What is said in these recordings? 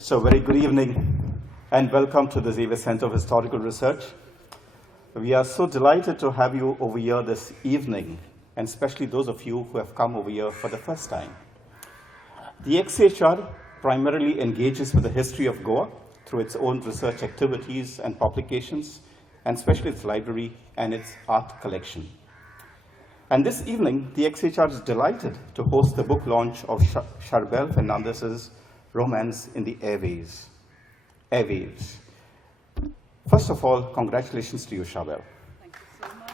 So very good evening and welcome to the Xavier Center of Historical Research. We are so delighted to have you over here this evening, and especially those of you who have come over here for the first time. The XHR primarily engages with the history of Goa through its own research activities and publications, and especially its library and its art collection. And this evening, the XHR is delighted to host the book launch of Sharbelle Fernandez's Romance in the Airwaves. Airwaves. First of all, congratulations to you, Sharbelle. Thank you so much.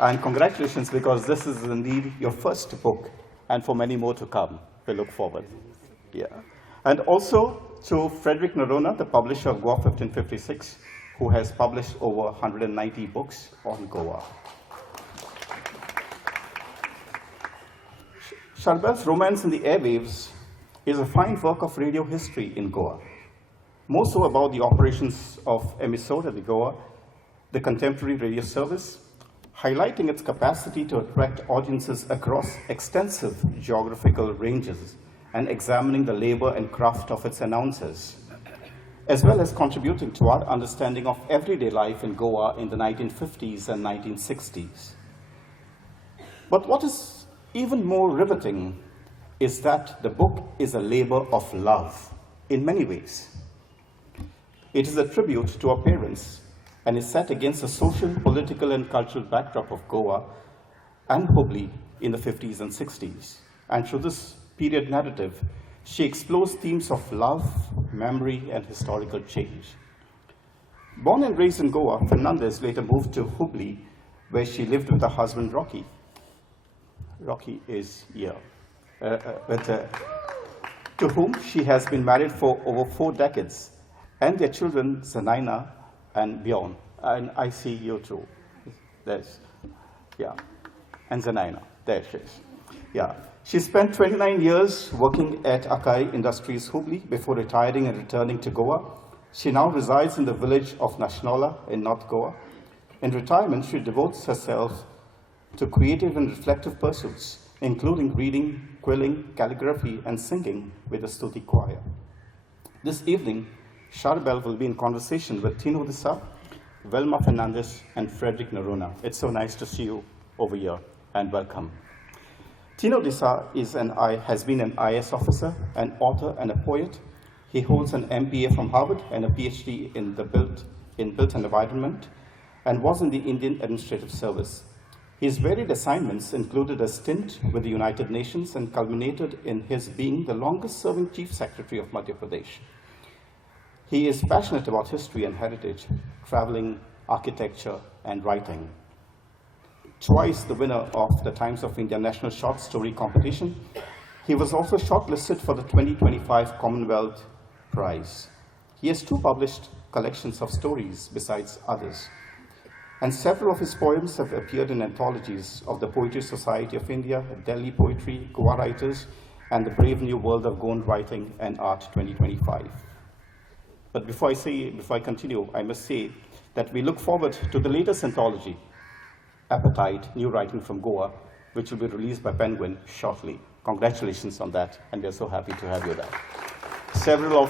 And congratulations because this is indeed your first book, and for many more to come. We look forward. Yeah. And also to Frederick Noronha, the publisher of Goa 1556, who has published over 190 books on Goa. Sharbelle's Romance in the Airwaves is a fine work of radio history in Goa, more so about the operations of emisode at the Goa, the contemporary radio service, highlighting its capacity to attract audiences across extensive geographical ranges and examining the labor and craft of its announcers, as well as contributing to our understanding of everyday life in Goa in the 1950s and 1960s. But what is even more riveting is that the book is a labor of love in many ways. It is a tribute to our parents and is set against the social, political, and cultural backdrop of Goa and Hubli in the 50s and 60s. And through this period narrative, she explores themes of love, memory, and historical change. Born and raised in Goa, Fernandez later moved to Hubli, where she lived with her husband, Rocky. Rocky is here. To whom she has been married for over 4 decades, and their children, Zanaina and Bjorn. And I see you too. And Zanaina, there she is. Yeah. She spent 29 years working at Akai Industries Hubli before retiring and returning to Goa. She now resides in the village of Nashnola in North Goa. In retirement, she devotes herself to creative and reflective pursuits, including reading, quilling, calligraphy, and singing with the Stuti choir. This evening, Sharbelle will be in conversation with Tino Disa, Velma Fernandez, and Frederick Noronha. It's so nice to see you over here, and welcome. Tino Disa has been an IS officer, an author, and a poet. He holds an MPA from Harvard and a PhD in built environment, and was in the Indian Administrative Service. His varied assignments included a stint with the United Nations and culminated in his being the longest-serving Chief Secretary of Madhya Pradesh. He is passionate about history and heritage, traveling, architecture, and writing. Twice the winner of the Times of India National Short Story Competition, he was also shortlisted for the 2025 Commonwealth Prize. He has 2 published collections of stories besides others, and several of his poems have appeared in anthologies of the Poetry Society of India, Delhi Poetry, Goa Writers, and the Brave New World of Goan Writing and Art 2025. But before I continue, I must say that we look forward to the latest anthology, Appetite, New Writing from Goa, which will be released by Penguin shortly. Congratulations on that, and we're so happy to have you there. Several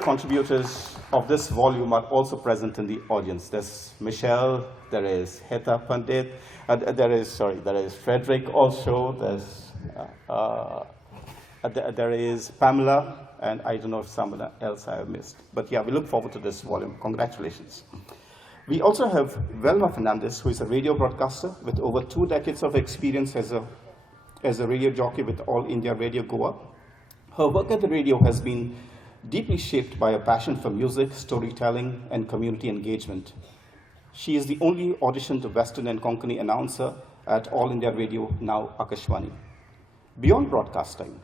contributors of this volume are also present in the audience. There's Michelle, there is Heta Pandit, there is Frederick also, there is Pamela, and I don't know if someone else I have missed. But yeah, we look forward to this volume. Congratulations. We also have Velma Fernandez, who is a radio broadcaster with over 2 decades of experience as a radio jockey with All India Radio Goa. Her work at the radio has been deeply shaped by a passion for music, storytelling, and community engagement. She is the only auditioned Western and Konkani announcer at All India Radio, now Akashvani. Beyond broadcasting,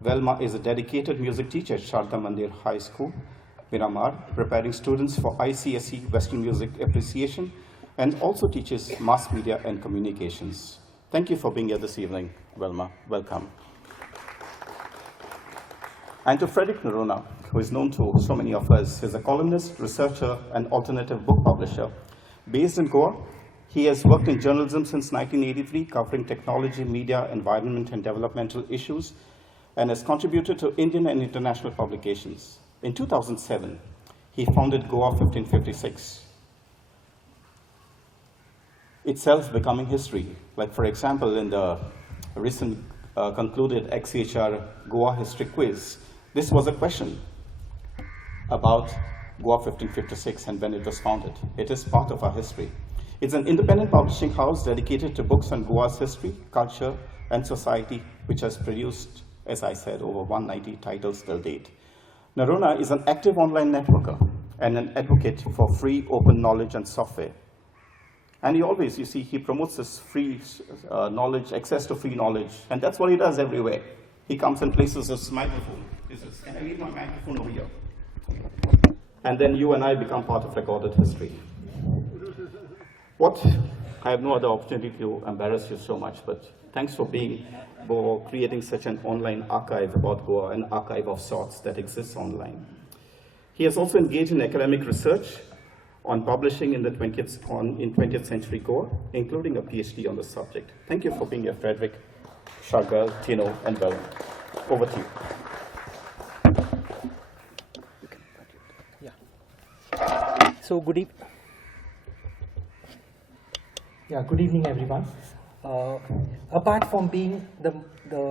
Velma is a dedicated music teacher at Sharda Mandir High School, Miramar, preparing students for ICSE Western Music Appreciation, and also teaches mass media and communications. Thank you for being here this evening, Velma. Welcome. And to Frederick Noronha, who is known to so many of us. He's a columnist, researcher, and alternative book publisher. Based in Goa, he has worked in journalism since 1983, covering technology, media, environment, and developmental issues. and has contributed to Indian and international publications. In 2007, he founded Goa 1556, itself becoming history. Like, for example, in the recent concluded XCHR Goa History Quiz, this was a question about Goa 1556 and when it was founded. It is part of our history. It's an independent publishing house dedicated to books on Goa's history, culture, and society, which has produced, as I said, over 190 titles till date. Narona is an active online networker and an advocate for free, open knowledge and software. And he always, you see, he promotes this free knowledge, access to free knowledge, and that's what he does everywhere. He comes and places his microphone. He says, can I leave my microphone over here? And then you and I become part of recorded history. I have no other opportunity to embarrass you so much, but thanks for creating such an online archive about Goa, an archive of sorts that exists online. He has also engaged in academic research on publishing in the 20th century Goa, including a PhD on the subject. Thank you for being here, Frederick, Sharbelle, Tino, and Belen. Over to you. Yeah. So good evening, everyone. Apart from being the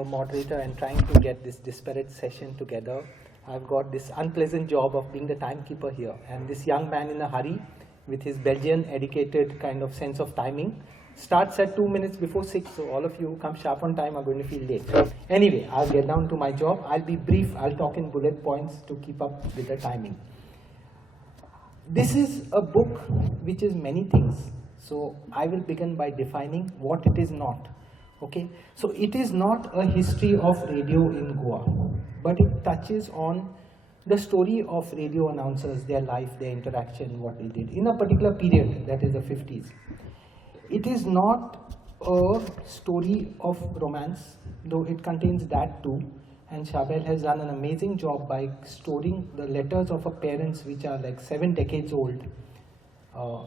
moderator and trying to get this disparate session together, I've got this unpleasant job of being the timekeeper here. And this young man in a hurry, with his Belgian educated kind of sense of timing, starts at 2 minutes before 6. So all of you who come sharp on time are going to feel late. Anyway, I'll get down to my job. I'll be brief. I'll talk in bullet points to keep up with the timing. This is a book which is many things. So I will begin by defining what it is not. Okay, so it is not a history of radio in Goa, but it touches on the story of radio announcers, their life, their interaction, what they did in a particular period, that is the 50s. It is not a story of romance, though it contains that too. And Sharbelle has done an amazing job by storing the letters of her parents, which are like 7 decades old.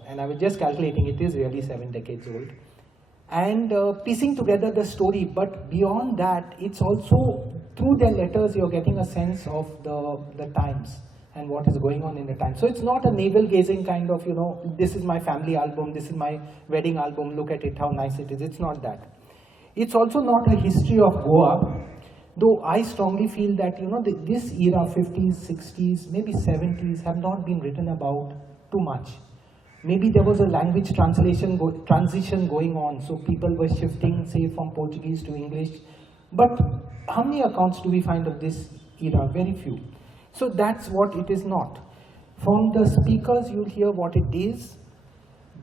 And I was just calculating, it is really 7 decades old. And piecing together the story, but beyond that, it's also through their letters you're getting a sense of the times and what is going on in the time. So it's not a navel-gazing kind of, this is my family album, this is my wedding album, look at it, how nice it is. It's not that. It's also not a history of Goa, though I strongly feel that, this era, 50s, 60s, maybe 70s, have not been written about too much. Maybe there was a language transition going on, so people were shifting, say, from Portuguese to English. But how many accounts do we find of this era? Very few. So that's what it is not. From the speakers, you'll hear what it is.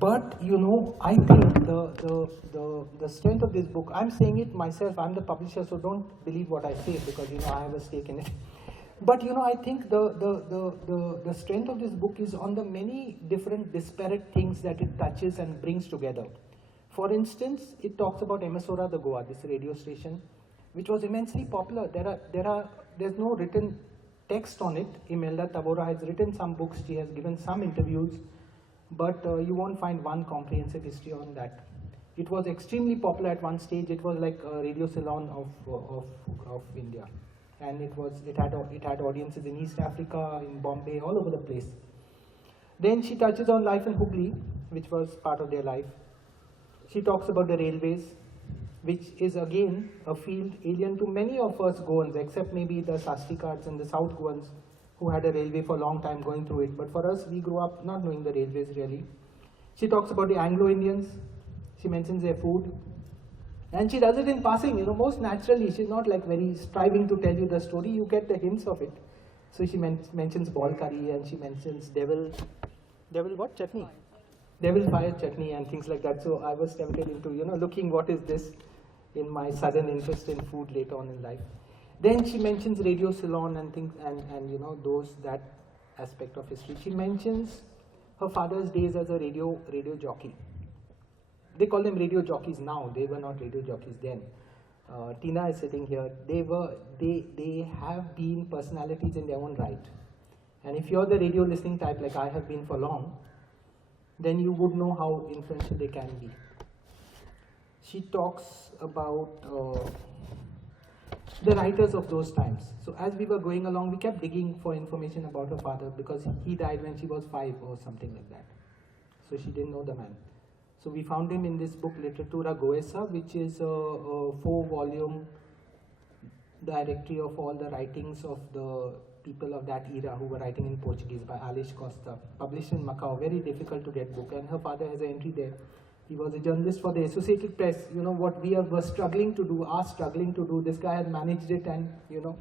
But, I think the strength of this book, I'm saying it myself, I'm the publisher, so don't believe what I say, because, I have a stake in it. But I think the strength of this book is on the many different disparate things that it touches and brings together. For instance, it talks about Emisora de Goa, this radio station, which was immensely popular. There's no written text on it. Imelda Tabora has written some books, she has given some interviews, but you won't find one comprehensive history on that. It was extremely popular at one stage. It was like a radio salon of India. And it had audiences in East Africa, in Bombay, all over the place. Then she touches on life in Hubli, which was part of their life. She talks about the railways, which is again a field alien to many of us Goans, except maybe the Sastikards and the South Goans, who had a railway for a long time going through it. But for us, we grew up not knowing the railways really. She talks about the Anglo-Indians. She mentions their food. And she does it in passing, most naturally. She's not like very striving to tell you the story. You get the hints of it. So she mentions ball curry, and she mentions devil what? Chutney? Devil fire chutney and things like that. So I was tempted into, looking what is this in my sudden interest in food later on in life. Then she mentions Radio Ceylon and things, and that aspect of history. She mentions her father's days as a radio jockey. They call them radio jockeys now. They were not radio jockeys then. Tina is sitting here. They have been personalities in their own right. And if you're the radio listening type, like I have been for long, then you would know how influential they can be. She talks about the writers of those times. So as we were going along, we kept digging for information about her father because he died when she was 5 or something like that. So she didn't know the man. So we found him in this book, Literatura Goesa, which is a 4-volume directory of all the writings of the people of that era who were writing in Portuguese by Alice Costa, published in Macau. Very difficult to get book, and her father has an entry there. He was a journalist for the Associated Press. You know, what we were struggling to do, this guy had managed it, and, you know,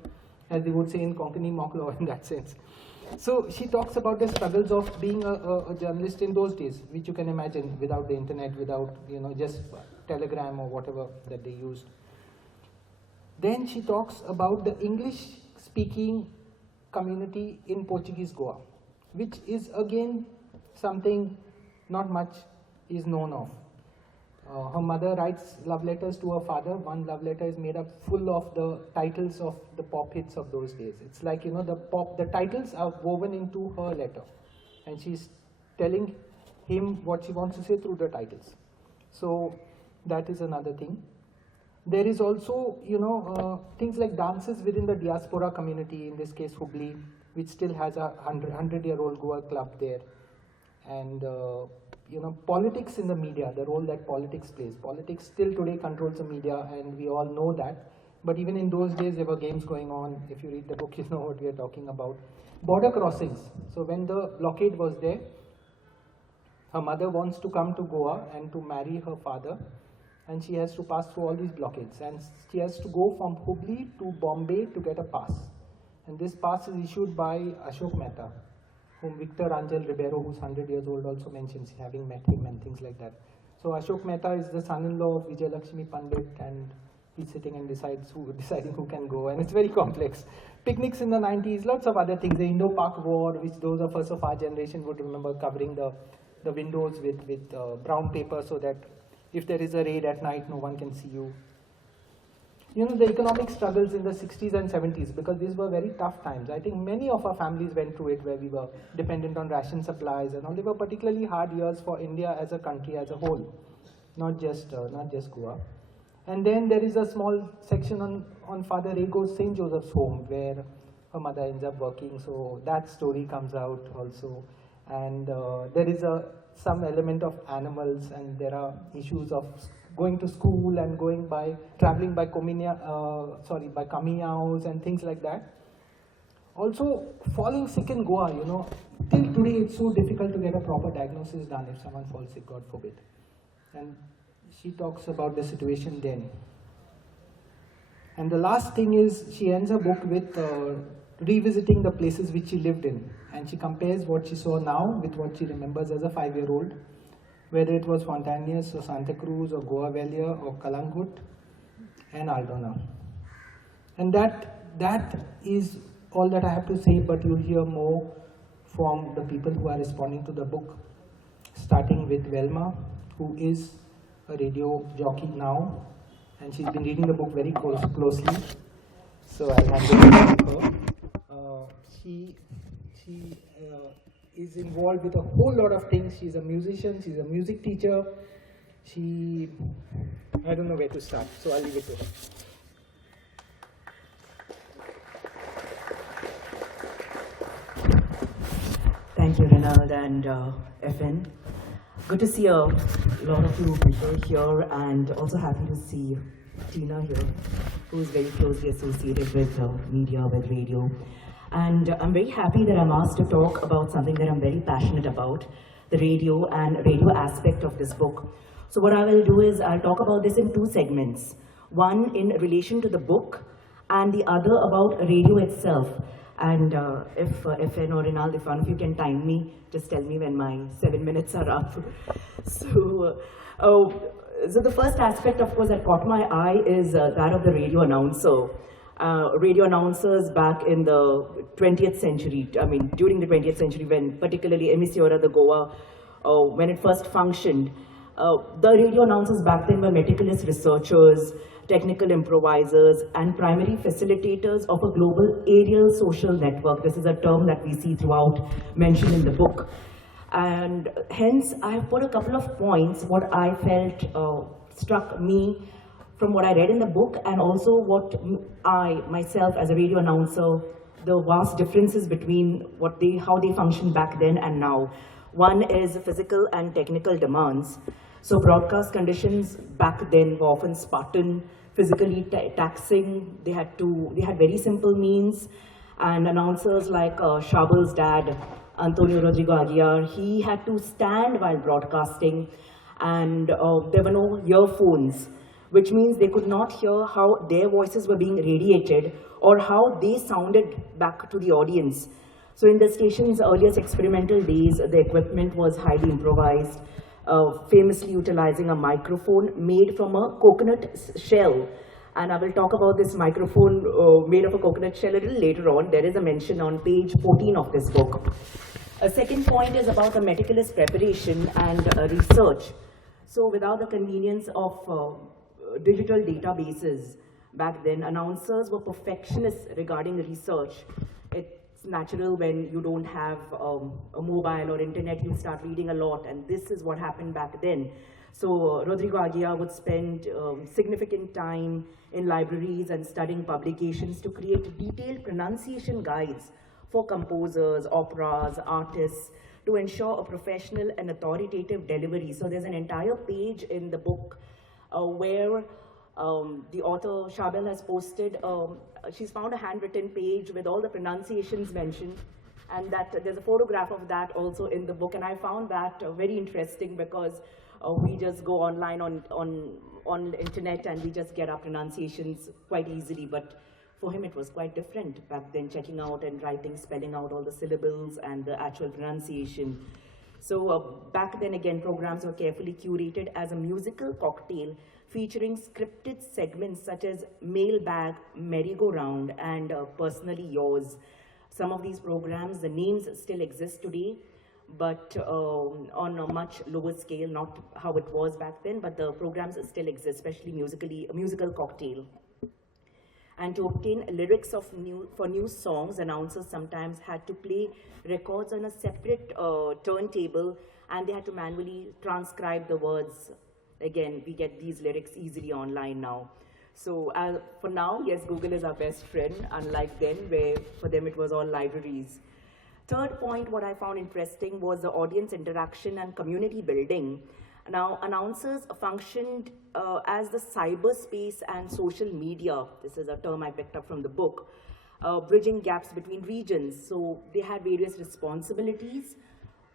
as they would say in Konkani Moklo in that sense. So she talks about the struggles of being a journalist in those days, which you can imagine without the internet, without, you know, just telegram or whatever that they used. Then she talks about the English-speaking community in Portuguese Goa, which is again something not much is known of. Her mother writes love letters to her father. One love letter is made up full of the titles of the pop hits of those days. It's like, you know, the titles are woven into her letter, and she's telling him what she wants to say through the titles. So that is another thing. There is also, you know, things like dances within the diaspora community, in this case Hubli, which still has a 100-year-old Goa club there. And, you know, politics in the media, the role that politics plays. Politics still today controls the media, and we all know that. But even in those days, there were games going on. If you read the book, you know what we are talking about. Border crossings. So when the blockade was there, her mother wants to come to Goa and to marry her father, and she has to pass through all these blockades. And she has to go from Hubli to Bombay to get a pass. And this pass is issued by Ashok Mehta, whom Victor Angel Ribeiro, who's 100 years old, also mentions, having met him and things like that. So Ashok Mehta is the son-in-law of Vijay Lakshmi Pandit, and he's sitting and deciding who can go, and it's very complex. Picnics in the 90s, lots of other things. The Indo-Pak War, which those of us of our generation would remember, covering the windows with brown paper so that if there is a raid at night, no one can see you. You know, the economic struggles in the 60s and 70s, because these were very tough times. I think many of our families went through it, where we were dependent on ration supplies, and all. They were particularly hard years for India as a country as a whole, not just Goa. And then there is a small section on Father Ego's St. Joseph's home, where her mother ends up working, so that story comes out also. And there is some element of animals, and there are issues of going to school and traveling by Kamiyaos and things like that. Also, falling sick in Goa, you know, till today it's so difficult to get a proper diagnosis done if someone falls sick, God forbid. And she talks about the situation then. And the last thing is, she ends her book with revisiting the places which she lived in. And she compares what she saw now with what she remembers as a 5-year-old, whether it was Fontainhas or Santa Cruz or Goa Velia or Kalangut and Aldona. And that is all that I have to say, but you'll hear more from the people who are responding to the book, starting with Velma, who is a radio jockey now, and she's been reading the book very closely. So I'll hand it over to her. She is involved with a whole lot of things. She's a musician, she's a music teacher. I don't know where to start, so I'll leave it to her. Thank you, Renald and FN. Good to see a lot of you people here, and also happy to see Tina here, who is very closely associated with media, with radio. And I'm very happy that I'm asked to talk about something that I'm very passionate about, the radio and radio aspect of this book. So what I will do is I'll talk about this in 2 segments. One in relation to the book, and the other about radio itself. And if FN or Renald, if one of you can time me, just tell me when my 7 minutes are up. So the first aspect, of course, that caught my eye is that of the radio announcer. Radio announcers back in the 20th century, I mean, during the 20th century, when particularly Emissora de Goa, when it first functioned, the radio announcers back then were meticulous researchers, technical improvisers, and primary facilitators of a global aerial social network. This is a term that we see throughout, mentioned in the book. And hence, I have put a couple of points, what I felt struck me from what I read in the book and also what I myself as a radio announcer, the vast differences between how they functioned back then and now. One is physical and technical demands. So broadcast conditions back then were often Spartan, physically taxing. They had very simple means, and announcers like Sharbelle's dad, Antonio Rodrigo Aguiar, he had to stand while broadcasting, and there were no earphones, which means they could not hear how their voices were being radiated or how they sounded back to the audience. So in the station's earliest experimental days, the equipment was highly improvised, famously utilizing a microphone made from a coconut shell. And I will talk about this microphone made of a coconut shell a little later on. There is a mention on page 14 of this book. A second point is about the meticulous preparation and research. So without the convenience of digital databases back then, announcers were perfectionists regarding research. It's natural when you don't have a mobile or internet, you start reading a lot, and this is what happened back then. So Rodrigo Aguiar would spend significant time in libraries and studying publications to create detailed pronunciation guides for composers, operas, artists, to ensure a professional and authoritative delivery. So there's an entire page in the book where the author, Sharbelle, has posted, she's found a handwritten page with all the pronunciations mentioned, and that there's a photograph of that also in the book, and I found that very interesting because we just go online on internet and we just get our pronunciations quite easily, but for him it was quite different back then, checking out and writing, spelling out all the syllables and the actual pronunciation. So back then again, programs were carefully curated as a musical cocktail featuring scripted segments such as Mailbag, Merry-Go-Round, and Personally Yours. Some of these programs, the names still exist today, but on a much lower scale, not how it was back then, but the programs still exist, especially musical cocktail. And to obtain lyrics for new songs, announcers sometimes had to play records on a separate turntable, and they had to manually transcribe the words. Again, we get these lyrics easily online now. So for now, yes, Google is our best friend, unlike then, where for them it was all libraries. Third point, what I found interesting was the audience interaction and community building. Now, announcers functioned as the cyberspace and social media. This is a term I picked up from the book, bridging gaps between regions. So they had various responsibilities,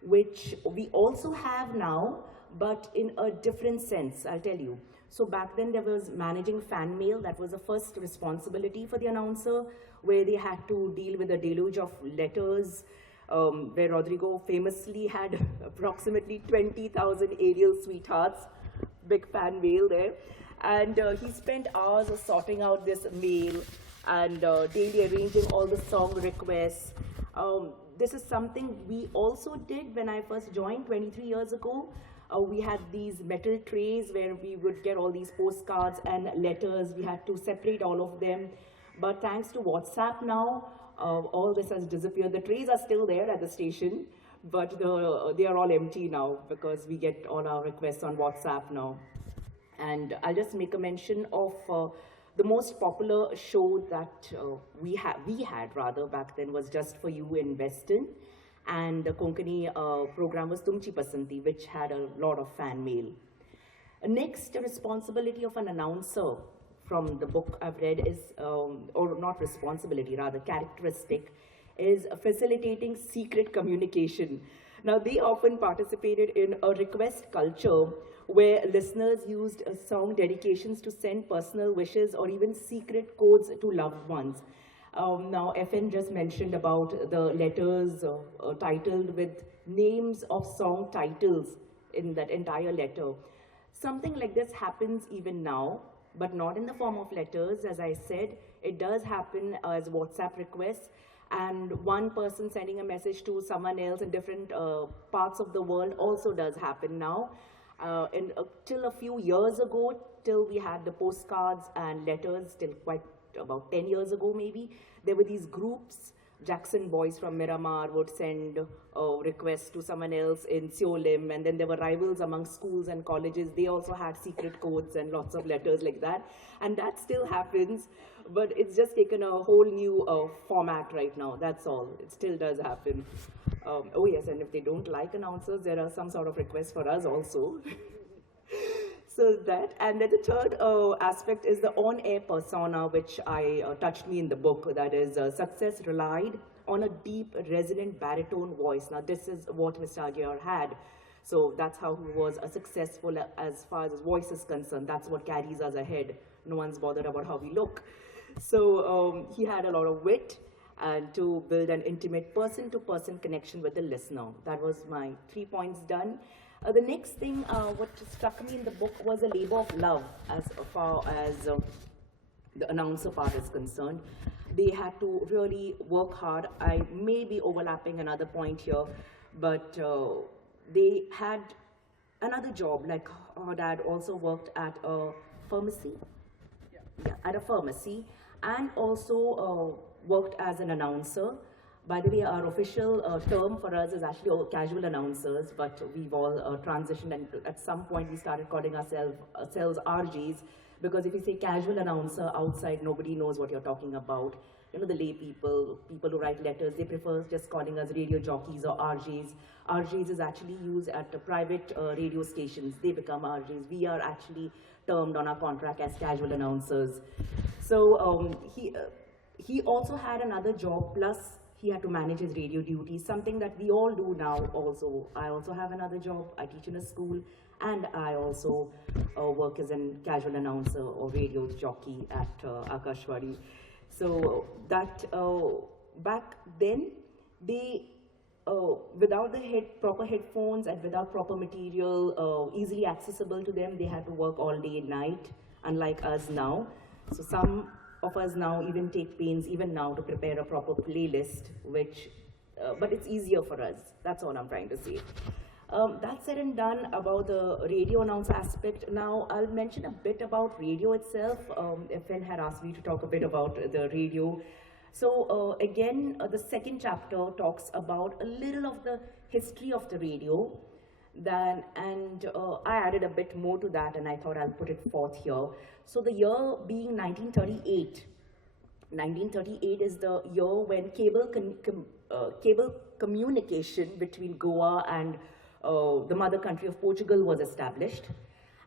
which we also have now, but in a different sense, I'll tell you. So back then there was managing fan mail. That was the first responsibility for the announcer, where they had to deal with a deluge of letters, where Rodrigo famously had approximately 20,000 aerial sweethearts, big fan mail there. And he spent hours of sorting out this mail and daily arranging all the song requests. This is something we also did when I first joined 23 years ago. We had these metal trays where we would get all these postcards and letters. We had to separate all of them. But thanks to WhatsApp now, all this has disappeared. The trays are still there at the station, but they are all empty now because we get all our requests on WhatsApp now. And I'll just make a mention of the most popular show that we had back then was Just For You in Western. And the Konkani program was Tumchi Pasanti, which had a lot of fan mail. Next, the responsibility of an announcer from the book I've read is, or not responsibility, rather characteristic, is facilitating secret communication. Now, they often participated in a request culture where listeners used song dedications to send personal wishes or even secret codes to loved ones. Now, FN just mentioned about the letters titled with names of song titles in that entire letter. Something like this happens even now, but not in the form of letters. As I said, it does happen as WhatsApp requests, and one person sending a message to someone else in different parts of the world also does happen now. Till a few years ago, till we had the postcards and letters, till quite about 10 years ago maybe, there were these groups Jackson boys from Miramar would send requests to someone else in Seolim, and then there were rivals among schools and colleges. They also had secret codes and lots of letters like that. And that still happens, but it's just taken a whole new format right now. That's all. It still does happen. Oh yes, and if they don't like announcers, there are some sort of requests for us also. So that, and then the third aspect is the on-air persona, which touched me in the book. That is, success relied on a deep, resonant baritone voice. Now, this is what Mr. Aguirre had. So that's how he was successful as far as his voice is concerned. That's what carries us ahead. No one's bothered about how we look. So he had a lot of wit, and to build an intimate person-to-person connection with the listener. That was my 3 points done. The next thing, what struck me in the book was a labor of love as far as the announcer part is concerned. They had to really work hard. I may be overlapping another point here, but they had another job, like her dad also worked at a pharmacy, at a pharmacy, and also worked as an announcer. By the way, our official term for us is actually casual announcers, but we've all transitioned, and at some point we started calling ourselves RGs, because if you say casual announcer outside, nobody knows what you're talking about. You know, the lay people who write letters, they prefer just calling us radio jockeys or RGs. RGs is actually used at private radio stations. They become RGs. We are actually termed on our contract as casual announcers. So he also had another job, plus he had to manage his radio duties, something that we all do now also. I also have another job. I teach in a school, and I also work as a casual announcer or radio jockey at Akashvani. So that back then, they, without the proper headphones and without proper material easily accessible to them, they had to work all day and night, unlike us now. So some of us now even take pains, even now, to prepare a proper playlist, which, but it's easier for us. That's all I'm trying to say. That said and done about the radio announce aspect. Now, I'll mention a bit about radio itself. FN had asked me to talk a bit about the radio. So again, the second chapter talks about a little of the history of the radio. And I added a bit more to that, and I thought I'll put it forth here. So the year being 1938. 1938 is the year when cable communication between Goa and the mother country of Portugal was established.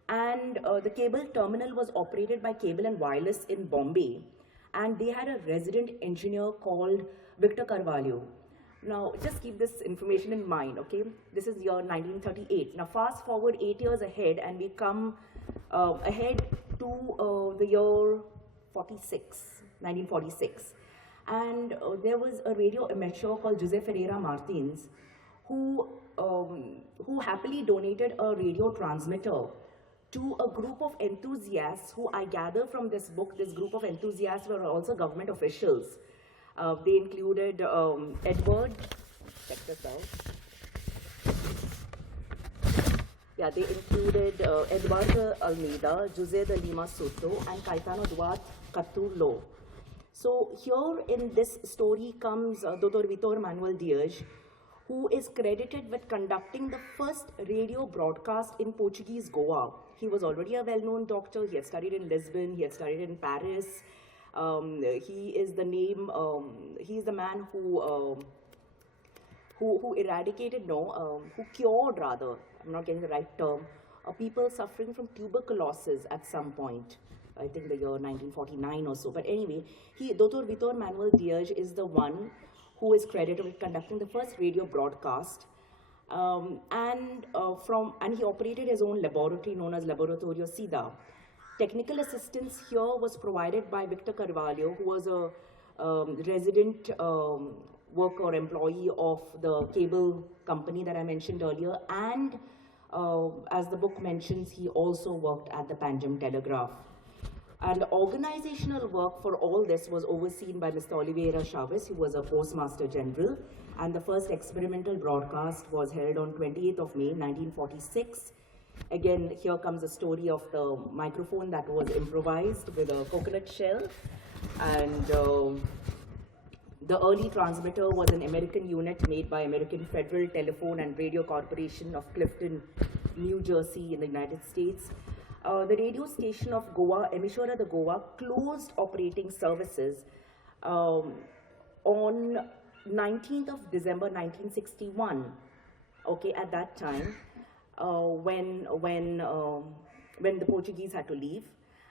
And the cable terminal was operated by Cable and Wireless in Bombay. And they had a resident engineer called Victor Carvalho. Now, just keep this information in mind, okay? This is year 1938. Now, fast forward 8 years ahead, and we come ahead to the year 1946. And there was a radio amateur called Jose Ferreira Martins, who happily donated a radio transmitter to a group of enthusiasts who, I gather from this book, this group of enthusiasts were also government officials. They included Edward, check this out. Yeah, they included Eduardo Almeida, Jose de Lima Soto, and Caetano Duarte Caturlo. So here in this story comes Dr. Vitor Manuel Dias, who is credited with conducting the first radio broadcast in Portuguese Goa. He was already a well-known doctor. He had studied in Lisbon. He had studied in Paris. He is the man who eradicated, who cured rather, I'm not getting the right term, people suffering from tuberculosis at some point. I think the year 1949 or so. But anyway, Dr. Vitor Manuel Dias is the one who is credited with conducting the first radio broadcast. And he operated his own laboratory known as Laboratorio SIDA. Technical assistance here was provided by Victor Carvalho, who was a resident worker or employee of the cable company that I mentioned earlier. And as the book mentions, he also worked at the Panjim Telegraph. And the organizational work for all this was overseen by Mr. Oliveira Chaves, who was a Postmaster General. And the first experimental broadcast was held on 28th of May, 1946. Again, here comes the story of the microphone that was improvised with a coconut shell. And The early transmitter was an American unit made by American Federal Telephone and Radio Corporation of Clifton, New Jersey in the United States. The radio station of Goa, Emissora de Goa, closed operating services on 19th of December 1961. Okay, at that time, when the Portuguese had to leave.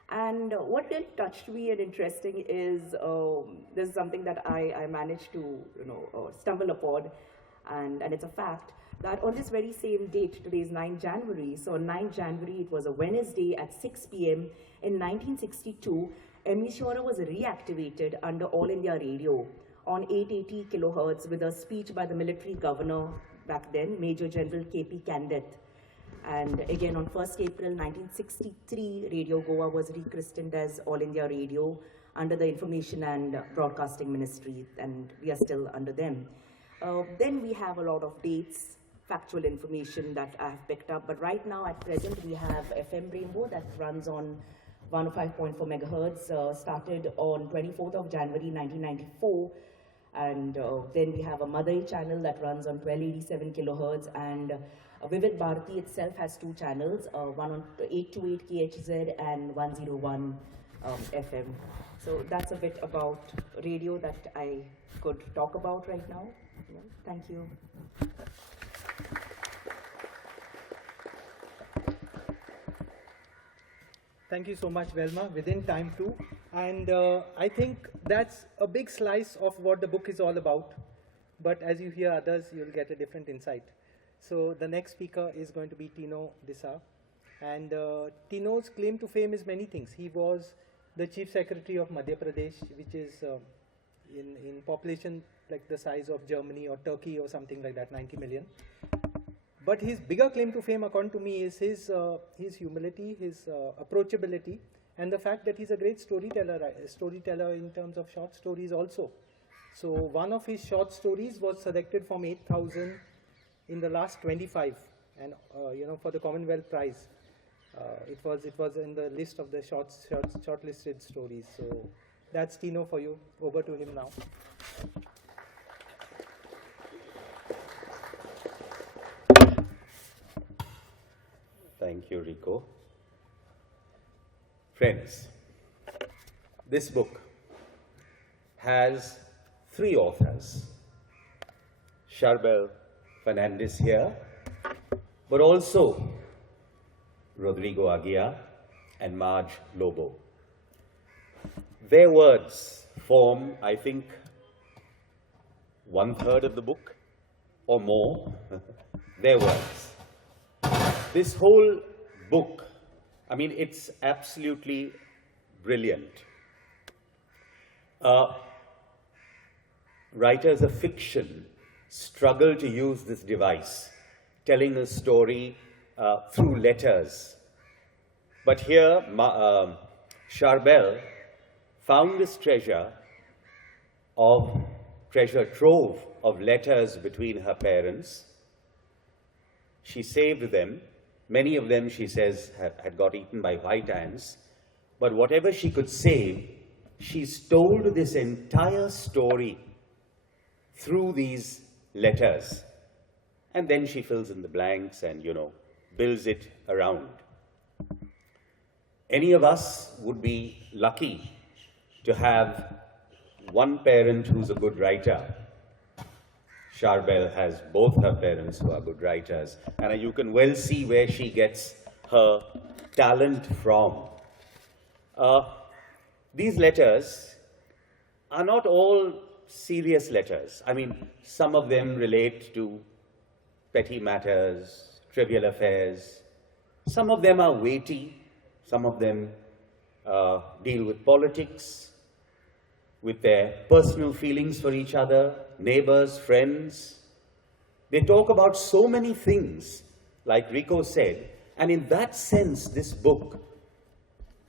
And what really touched me and interesting is this is something that I managed to stumble upon, and it's a fact that on this very same date, today is 9 January, so on 9 January it was a Wednesday at 6 p.m. in 1962, Emissora was reactivated under All India Radio on 880 kilohertz with a speech by the military governor back then, Major General K.P. Candeth. And again, on 1st April 1963, Radio Goa was rechristened as All India Radio under the Information and Broadcasting Ministry, and we are still under them. Then we have a lot of dates, factual information that I have picked up, but right now at present we have FM Rainbow that runs on 105.4 megahertz, started on 24th of January 1994. And then we have a Madai channel that runs on 1287 kilohertz, and Vivid Bharati itself has 2 channels, one on 828 KHZ and 101 FM. So that's a bit about radio that I could talk about right now. Yeah, thank you. Thank you so much, Velma, within time too. And I think that's a big slice of what the book is all about. But as you hear others, you'll get a different insight. So the next speaker is going to be Tino Disa. And Tino's claim to fame is many things. He was the Chief Secretary of Madhya Pradesh, which is in population like the size of Germany or Turkey or something like that, 90 million. But his bigger claim to fame, according to me, is his humility, his approachability, and the fact that he's a great storyteller in terms of short stories also. So one of his short stories was selected from 8,000 in the last 25, and for the Commonwealth Prize. It was in the list of the shortlisted stories. So that's Tino for you. Over to him now. Thank you, Rico. Friends, this book has 3 authors. Sharbelle Fernandez here, but also Rodrigo Aguiar and Marge Lobo. Their words form, I think, 1/3 of the book or more. Their words. This whole book, I mean, it's absolutely brilliant. Writers of fiction struggle to use this device, telling a story through letters. But here, Sharbelle found this treasure trove of letters between her parents. She saved them. Many of them, she says, had got eaten by white ants. But whatever she could save, she's told this entire story through these letters. And then she fills in the blanks and, builds it around. Any of us would be lucky to have one parent who's a good writer. Sharbelle has both her parents who are good writers, and you can well see where she gets her talent from. These letters are not all serious letters. I mean, some of them relate to petty matters, trivial affairs. Some of them are weighty. Some of them deal with politics, with their personal feelings for each other, neighbors, friends. They talk about so many things, like Rico said, and in that sense, this book,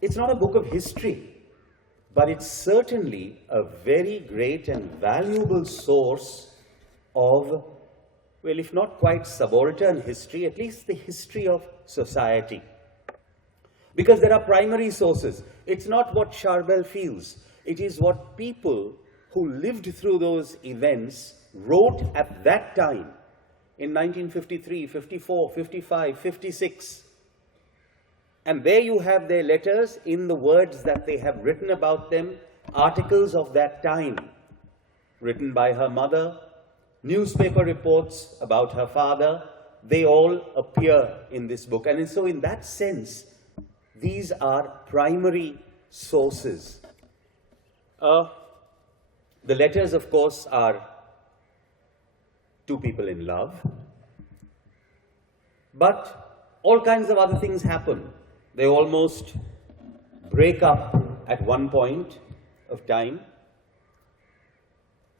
it's not a book of history, but it's certainly a very great and valuable source of, well, if not quite subaltern history, at least the history of society. Because there are primary sources. It's not what Sharbelle feels. It is what people who lived through those events wrote at that time, in 1953, 54, 55, 56. And there you have their letters in the words that they have written about them, articles of that time, written by her mother, newspaper reports about her father, they all appear in this book. And so in that sense, these are primary sources. The letters, of course, are two people in love. But all kinds of other things happen. They almost break up at one point of time.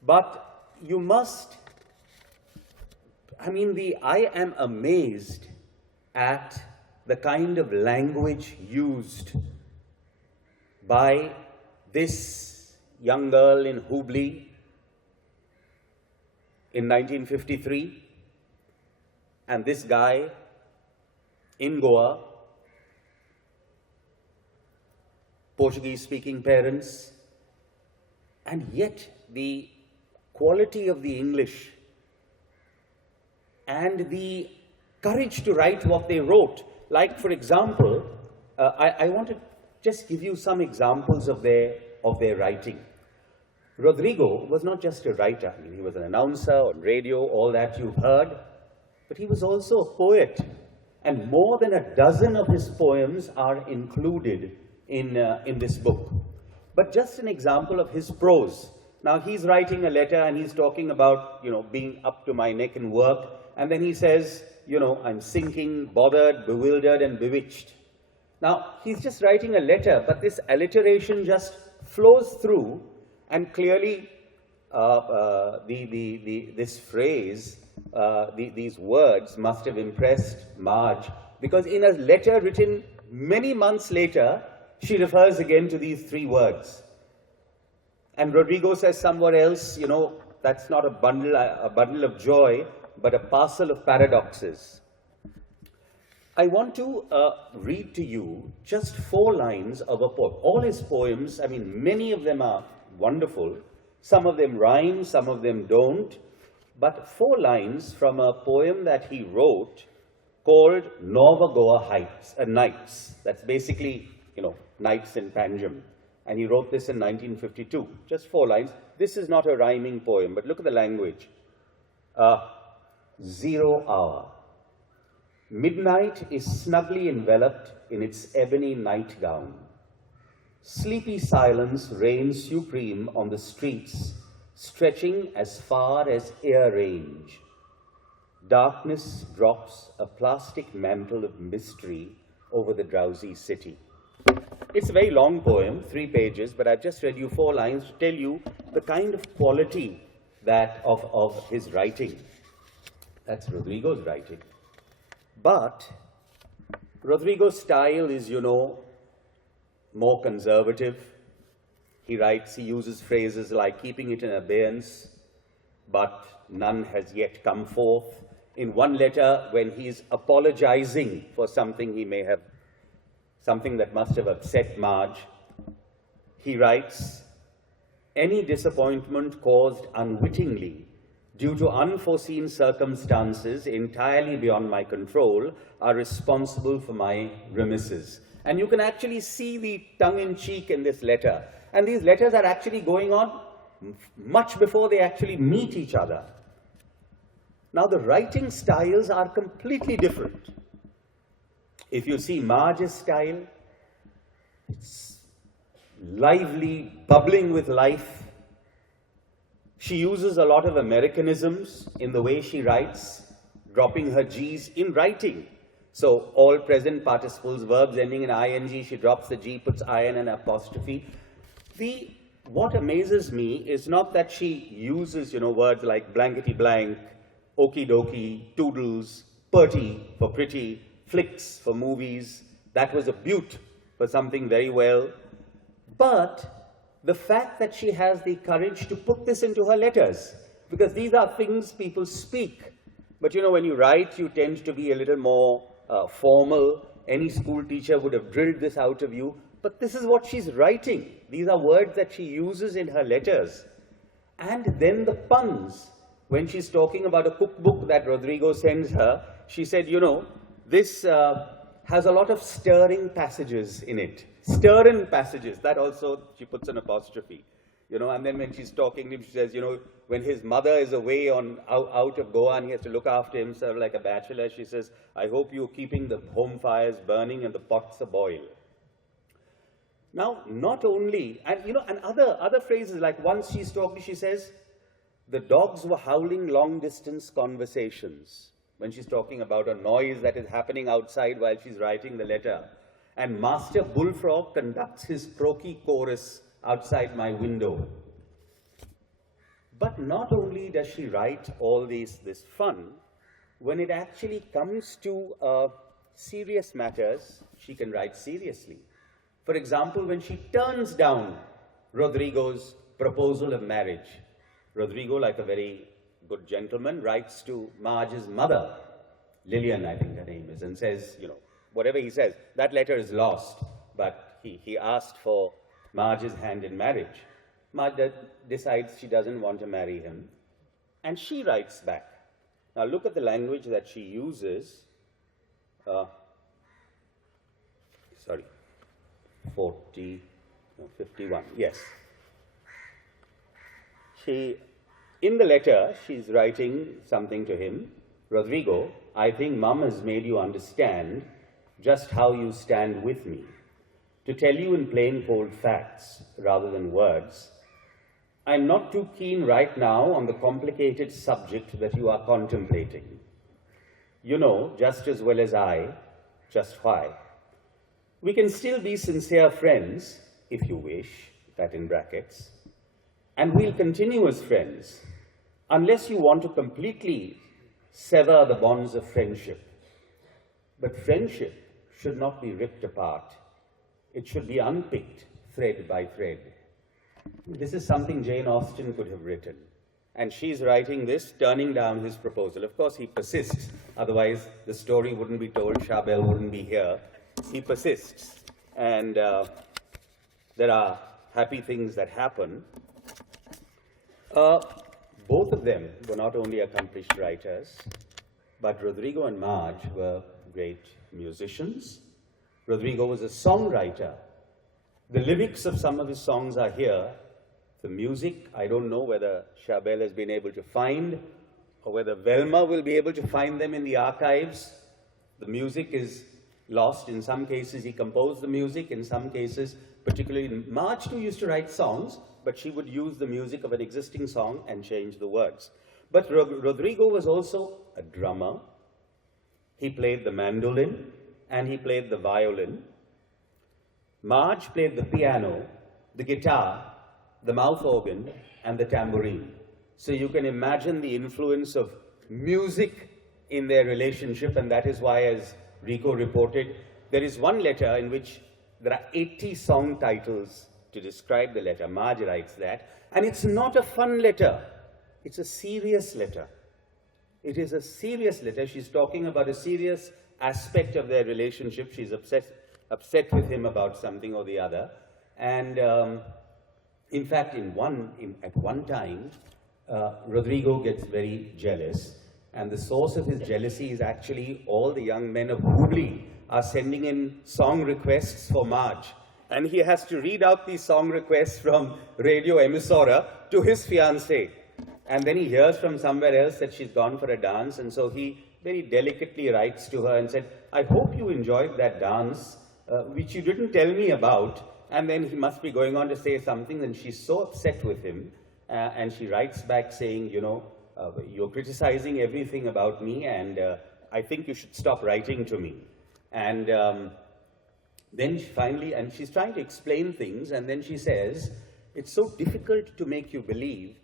But you must, I am amazed at the kind of language used by this young girl in Hubli in 1953 and this guy in Goa, Portuguese-speaking parents, and yet the quality of the English and the courage to write what they wrote. Like, for example, I want to just give you some examples of their writing. Rodrigo was not just a writer. He was an announcer on radio, all that you've heard, but he was also a poet. And more than a dozen of his poems are included in this book. But just an example of his prose. Now, he's writing a letter and he's talking about, being up to my neck in work. And then he says, I'm sinking, bothered, bewildered, and bewitched. Now, he's just writing a letter, but this alliteration just flows through, and clearly this phrase, these words must have impressed Marge, because in a letter written many months later, she refers again to these three words. And Rodrigo says somewhere else, that's not a bundle of joy, but a parcel of paradoxes. I want to read to you just 4 lines of a poem. All his poems, many of them are wonderful. Some of them rhyme, some of them don't. But 4 lines from a poem that he wrote called Nova Goa Nights. That's basically, nights in Panjim. And he wrote this in 1952. Just 4 lines. This is not a rhyming poem, but look at the language. 0 hour. Midnight is snugly enveloped in its ebony nightgown. Sleepy silence reigns supreme on the streets, stretching as far as ear range. Darkness drops a plastic mantle of mystery over the drowsy city. It's a very long poem, 3 pages, but I've just read you 4 lines to tell you the kind of quality that of his writing. That's Rodrigo's writing. But Rodrigo's style is, more conservative. He uses phrases like keeping it in abeyance, but none has yet come forth. In one letter, when he's apologizing for something something that must have upset Marge, he writes, any disappointment caused unwittingly due to unforeseen circumstances entirely beyond my control are responsible for my remises. And you can actually see the tongue-in-cheek in this letter. And these letters are actually going on much before they actually meet each other. Now, the writing styles are completely different. If you see Marge's style, it's lively, bubbling with life. She uses a lot of Americanisms in the way she writes, dropping her G's in writing. So all present participles, verbs ending in ing, she drops the G, puts I and an apostrophe. What amazes me is not that she uses, words like blankety blank, okie dokie, toodles, purty for pretty, flicks for movies. That was a beaut for something very well. But the fact that she has the courage to put this into her letters, because these are things people speak. But when you write, you tend to be a little more formal. Any school teacher would have drilled this out of you. But this is what she's writing. These are words that she uses in her letters. And then the puns. When she's talking about a cookbook that Rodrigo sends her, she said, you know, this has a lot of stirring passages in it. Stirring passages, that also she puts an apostrophe. You know, and then when she's talking to him, she says, you know, when his mother is away out of Goa and he has to look after himself like a bachelor, she says, I hope you're keeping the home fires burning and the pots a-boil. Now, not only, and you know, and other phrases, like once she's talking, she says, the dogs were howling long-distance conversations, when she's talking about a noise that is happening outside while she's writing the letter. And Master Bullfrog conducts his croaky chorus outside my window. But not only does she write all this fun, when it actually comes to serious matters, she can write seriously. For example, when she turns down Rodrigo's proposal of marriage, Rodrigo, like a very good gentleman, writes to Marge's mother, Lillian, I think her name is, and says, you know, whatever he says, that letter is lost, but he asked for Marge's hand in marriage. Marge decides she doesn't want to marry him, and she writes back. Now look at the language that she uses. 51, yes. In the letter, she's writing something to him. Rodrigo, I think Mum has made you understand just how you stand with me. To tell you in plain cold facts rather than words, I'm not too keen right now on the complicated subject that you are contemplating. You know just as well as I just why. We can still be sincere friends, if you wish, that in brackets, and we'll continue as friends, unless you want to completely sever the bonds of friendship. But friendship should not be ripped apart. It should be unpicked thread by thread. This is something Jane Austen could have written. And she's writing this, turning down his proposal. Of course, he persists. Otherwise, the story wouldn't be told. Sharbelle wouldn't be here. He persists. And there are happy things that happen. Both of them were not only accomplished writers, but Rodrigo and Marge were great musicians. Rodrigo was a songwriter. The lyrics of some of his songs are here. The music, I don't know whether Sharbelle has been able to find, or whether Velma will be able to find them in the archives. The music is lost. In some cases, he composed the music. In some cases, particularly Marge too used to write songs, but she would use the music of an existing song and change the words. But Rodrigo was also a drummer. He played the mandolin and he played the violin. Marge played the piano, the guitar, the mouth organ, and the tambourine. So you can imagine the influence of music in their relationship, and that is why, as Rico reported, there is one letter in which there are 80 song titles to describe the letter. Marge writes that. And it's not a fun letter. It's a serious letter. It is a serious letter. She's talking about a serious aspect of their relationship. She's upset with him about something or the other. And in fact, at one time, Rodrigo gets very jealous. And the source of his jealousy is actually all the young men of Hubli are sending in song requests for Marge. And he has to read out these song requests from Radio Emissora to his fiancée. And then he hears from somewhere else that she's gone for a dance. And so he very delicately writes to her and said, I hope you enjoyed that dance, which you didn't tell me about. And then he must be going on to say something. And she's so upset with him. And she writes back saying, you know, you're criticizing everything about me, and I think you should stop writing to me. And then she's trying to explain things, and then she says, it's so difficult to make you believe.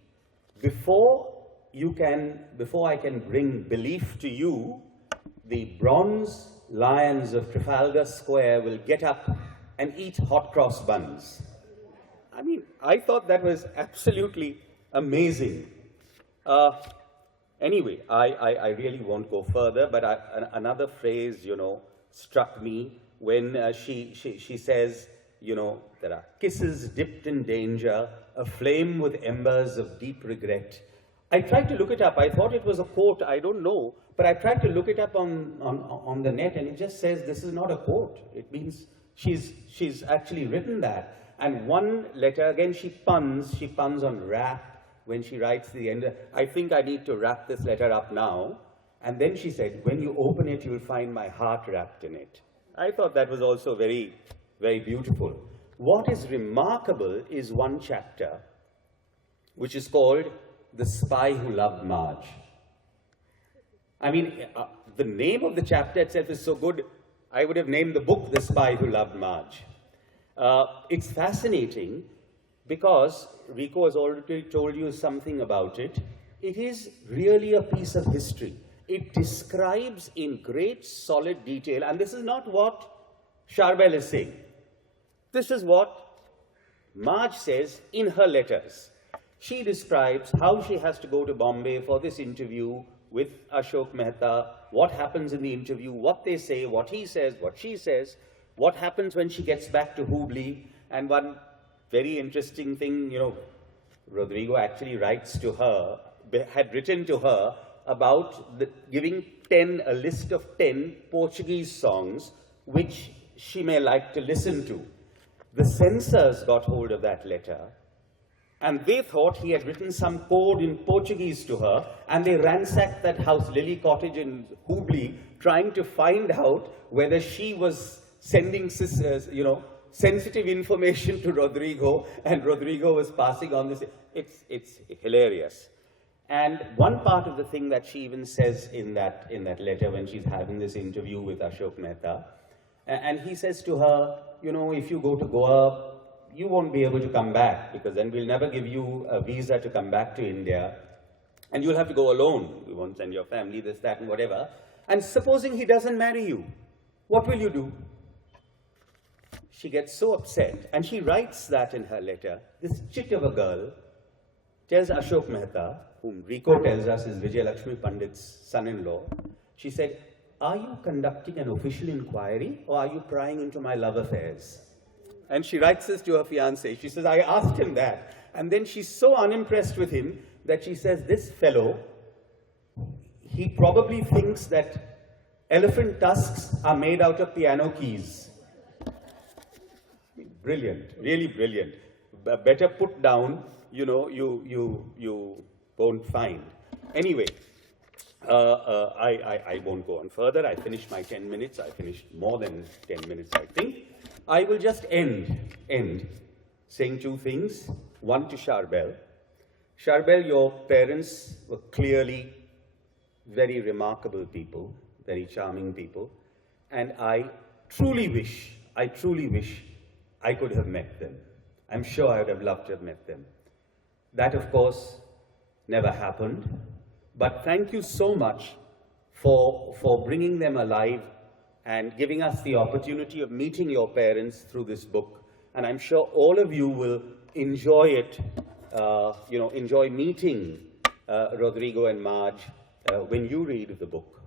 Before I can bring belief to you, the bronze lions of Trafalgar Square will get up and eat hot cross buns. I mean, I thought that was absolutely amazing. Anyway, I really won't go further, but another phrase, you know, struck me when she says, you know, there are kisses dipped in danger, aflame with embers of deep regret. I tried to look it up. I thought it was a quote. I don't know. But I tried to look it up on the net, and it just says this is not a quote. It means she's actually written that. And one letter, again, she puns on rap when she writes the end. I think I need to wrap this letter up now. And then she said, when you open it, you'll find my heart wrapped in it. I thought that was also very, very beautiful. What is remarkable is one chapter, which is called The Spy Who Loved Marge. I mean, the name of the chapter itself is so good, I would have named the book The Spy Who Loved Marge. It's fascinating because Rico has already told you something about it. It is really a piece of history. It describes in great solid detail, and this is not what Sharbelle is saying. This is what Marge says in her letters. She describes how she has to go to Bombay for this interview with Ashok Mehta, what happens in the interview, what they say, what he says, what she says, what happens when she gets back to Hubli. And one very interesting thing, you know, Rodrigo actually writes to her, had written to her about giving a list of 10 Portuguese songs which she may like to listen to. The censors got hold of that letter, and they thought he had written some code in Portuguese to her, and they ransacked that house, Lily Cottage in Hubli, trying to find out whether she was sending, you know, sensitive information to Rodrigo, and Rodrigo was passing on this. It's hilarious. And one part of the thing that she even says in that letter when she's having this interview with Ashok Mehta, and he says to her, you know, if you go to Goa, you won't be able to come back, because then we'll never give you a visa to come back to India, and you'll have to go alone. We won't send your family, this, that, and whatever. And supposing he doesn't marry you, what will you do? She gets so upset, and she writes that in her letter. This chit of a girl tells Ashok Mehta, whom Rico tells us is Vijay Lakshmi Pandit's son-in-law, she said, are you conducting an official inquiry, or are you prying into my love affairs? And she writes this to her fiancé. She says, I asked him that. And then she's so unimpressed with him that she says, this fellow, he probably thinks that elephant tusks are made out of piano keys. Brilliant, really brilliant. Better put down, you know, you won't find. Anyway, I won't go on further. I finished my 10 minutes. I finished more than 10 minutes, I think. I will just end saying two things. One to Sharbelle. Sharbelle, your parents were clearly very remarkable people, very charming people, and I truly wish I could have met them. I'm sure I would have loved to have met them. That, of course, never happened, but thank you so much for bringing them alive and giving us the opportunity of meeting your parents through this book. And I'm sure all of you will enjoy it, enjoy meeting Rodrigo and Marge when you read the book.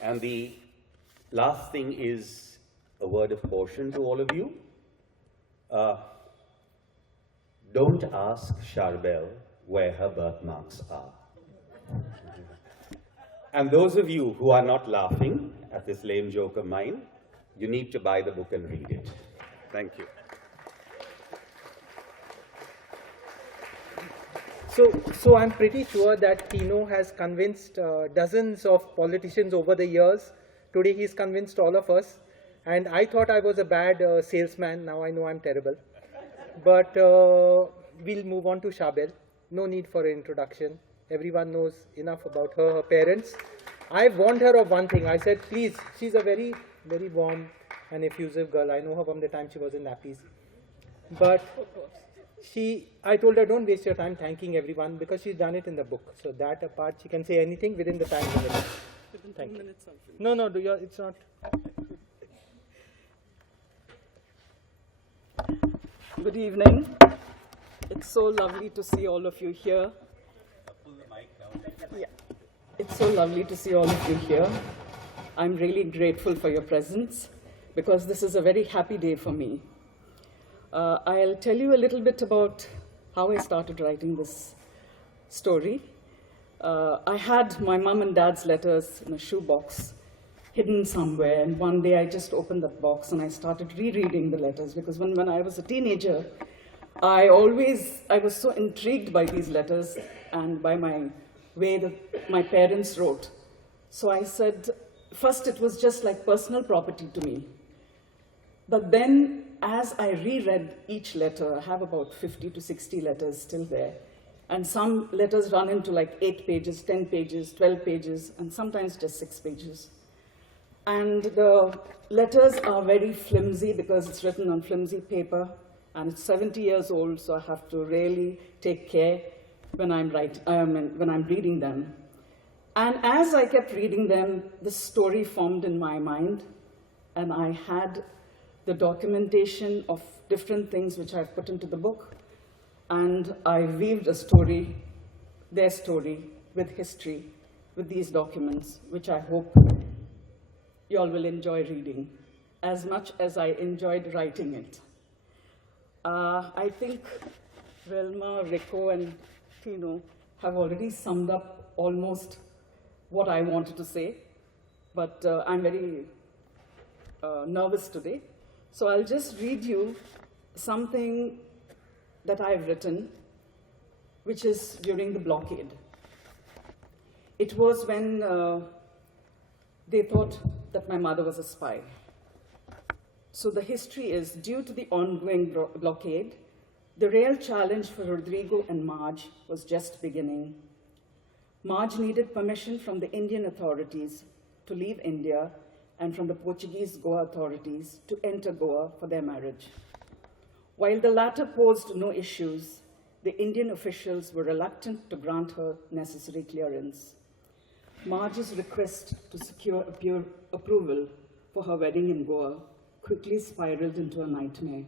And the last thing is a word of caution to all of you. Don't ask Sharbelle where her birthmarks are. And those of you who are not laughing at this lame joke of mine, you need to buy the book and read it. Thank you. So I'm pretty sure that Tino has convinced dozens of politicians over the years. Today he's convinced all of us. And I thought I was a bad salesman. Now I know I'm terrible. But we'll move on to Sharbelle. No need for an introduction. Everyone knows enough about her parents. I warned her of one thing. I said, please, she's a very, very warm and effusive girl. I know her from the time she was in nappies. But I told her, don't waste your time thanking everyone, because she's done it in the book. So that apart, she can say anything within the time limit. Within 10 minutes. No, it's not. Good evening. It's so lovely to see all of you here. Yeah. It's so lovely to see all of you here. I'm really grateful for your presence. because this is a very happy day for me. I'll tell you a little bit about how I started writing this story. I had my mom and dad's letters in a shoebox hidden somewhere, and one day I just opened that box and I started rereading the letters, because when I was a teenager, I was so intrigued by these letters and by my way that my parents wrote. So I said, first it was just like personal property to me. But then as I reread each letter, I have about 50 to 60 letters still there. And some letters run into like 8 pages, 10 pages, 12 pages, and sometimes just 6 pages. And the letters are very flimsy because it's written on flimsy paper, and it's 70 years old, so I have to really take care when I'm reading them. And as I kept reading them, the story formed in my mind, and I had the documentation of different things which I've put into the book, and I weaved a story, their story, with history, with these documents, which I hope you all will enjoy reading as much as I enjoyed writing it. I think Velma, Rico, and Tino have already summed up almost what I wanted to say, but I'm very nervous today. So I'll just read you something that I've written, which is during the blockade. It was when they thought that my mother was a spy. So the history is, due to the ongoing blockade, the real challenge for Rodrigo and Marge was just beginning. Marge needed permission from the Indian authorities to leave India and from the Portuguese Goa authorities to enter Goa for their marriage. While the latter posed no issues, the Indian officials were reluctant to grant her necessary clearance. Marge's request to secure approval for her wedding in Goa quickly spiraled into a nightmare.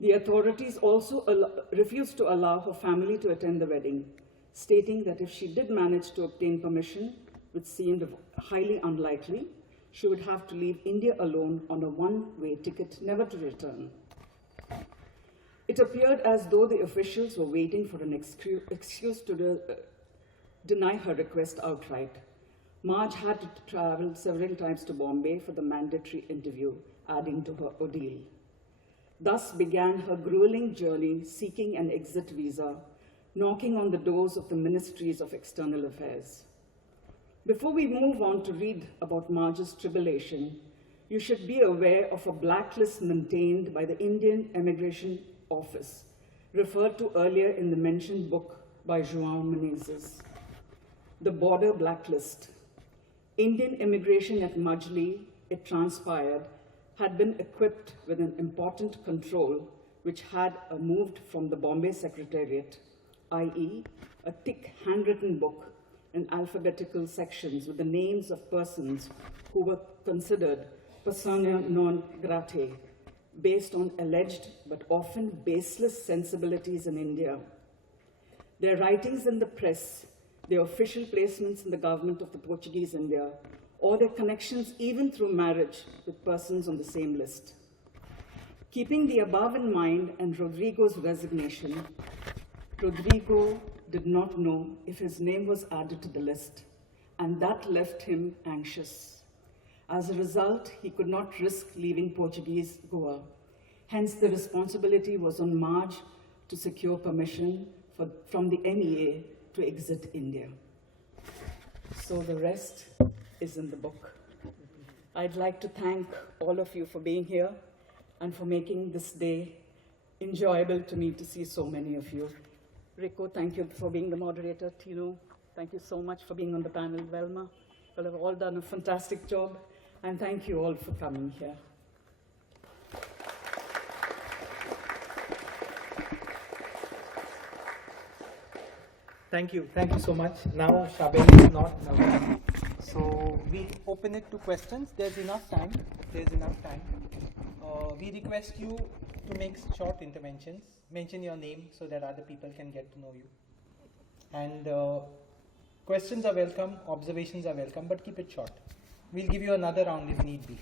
The authorities also refused to allow her family to attend the wedding, stating that if she did manage to obtain permission, which seemed highly unlikely, she would have to leave India alone on a one-way ticket, never to return. It appeared as though the officials were waiting for an excuse to deny her request outright. Marge had to travel several times to Bombay for the mandatory interview, adding to her ordeal. Thus began her grueling journey seeking an exit visa, knocking on the doors of the Ministries of External Affairs. Before we move on to read about Marge's tribulation, you should be aware of a blacklist maintained by the Indian Immigration Office, referred to earlier in the mentioned book by João Menezes. The border blacklist. Indian immigration at Majli, it transpired, had been equipped with an important control which had moved from the Bombay Secretariat, i.e., a thick handwritten book in alphabetical sections with the names of persons who were considered persona non gratae, based on alleged but often baseless sensibilities in India. Their writings in the press, their official placements in the government of the Portuguese India, or their connections even through marriage with persons on the same list. Keeping the above in mind and Rodrigo's resignation, Rodrigo did not know if his name was added to the list, and that left him anxious. As a result, he could not risk leaving Portuguese Goa. Hence, the responsibility was on Marge to secure permission from the NEA to exit India. So the rest is in the book. I'd like to thank all of you for being here and for making this day enjoyable to me to see so many of you. Rico, thank you for being the moderator. Tino, thank you so much for being on the panel. Velma, you have all done a fantastic job. And thank you all for coming here. Thank you so much. Now Sharbelle is not nervous, so we open it to questions. There's enough time. We request you to make short interventions. Mention your name so that other people can get to know you. And questions are welcome, observations are welcome, but keep it short. We'll give you another round if need be.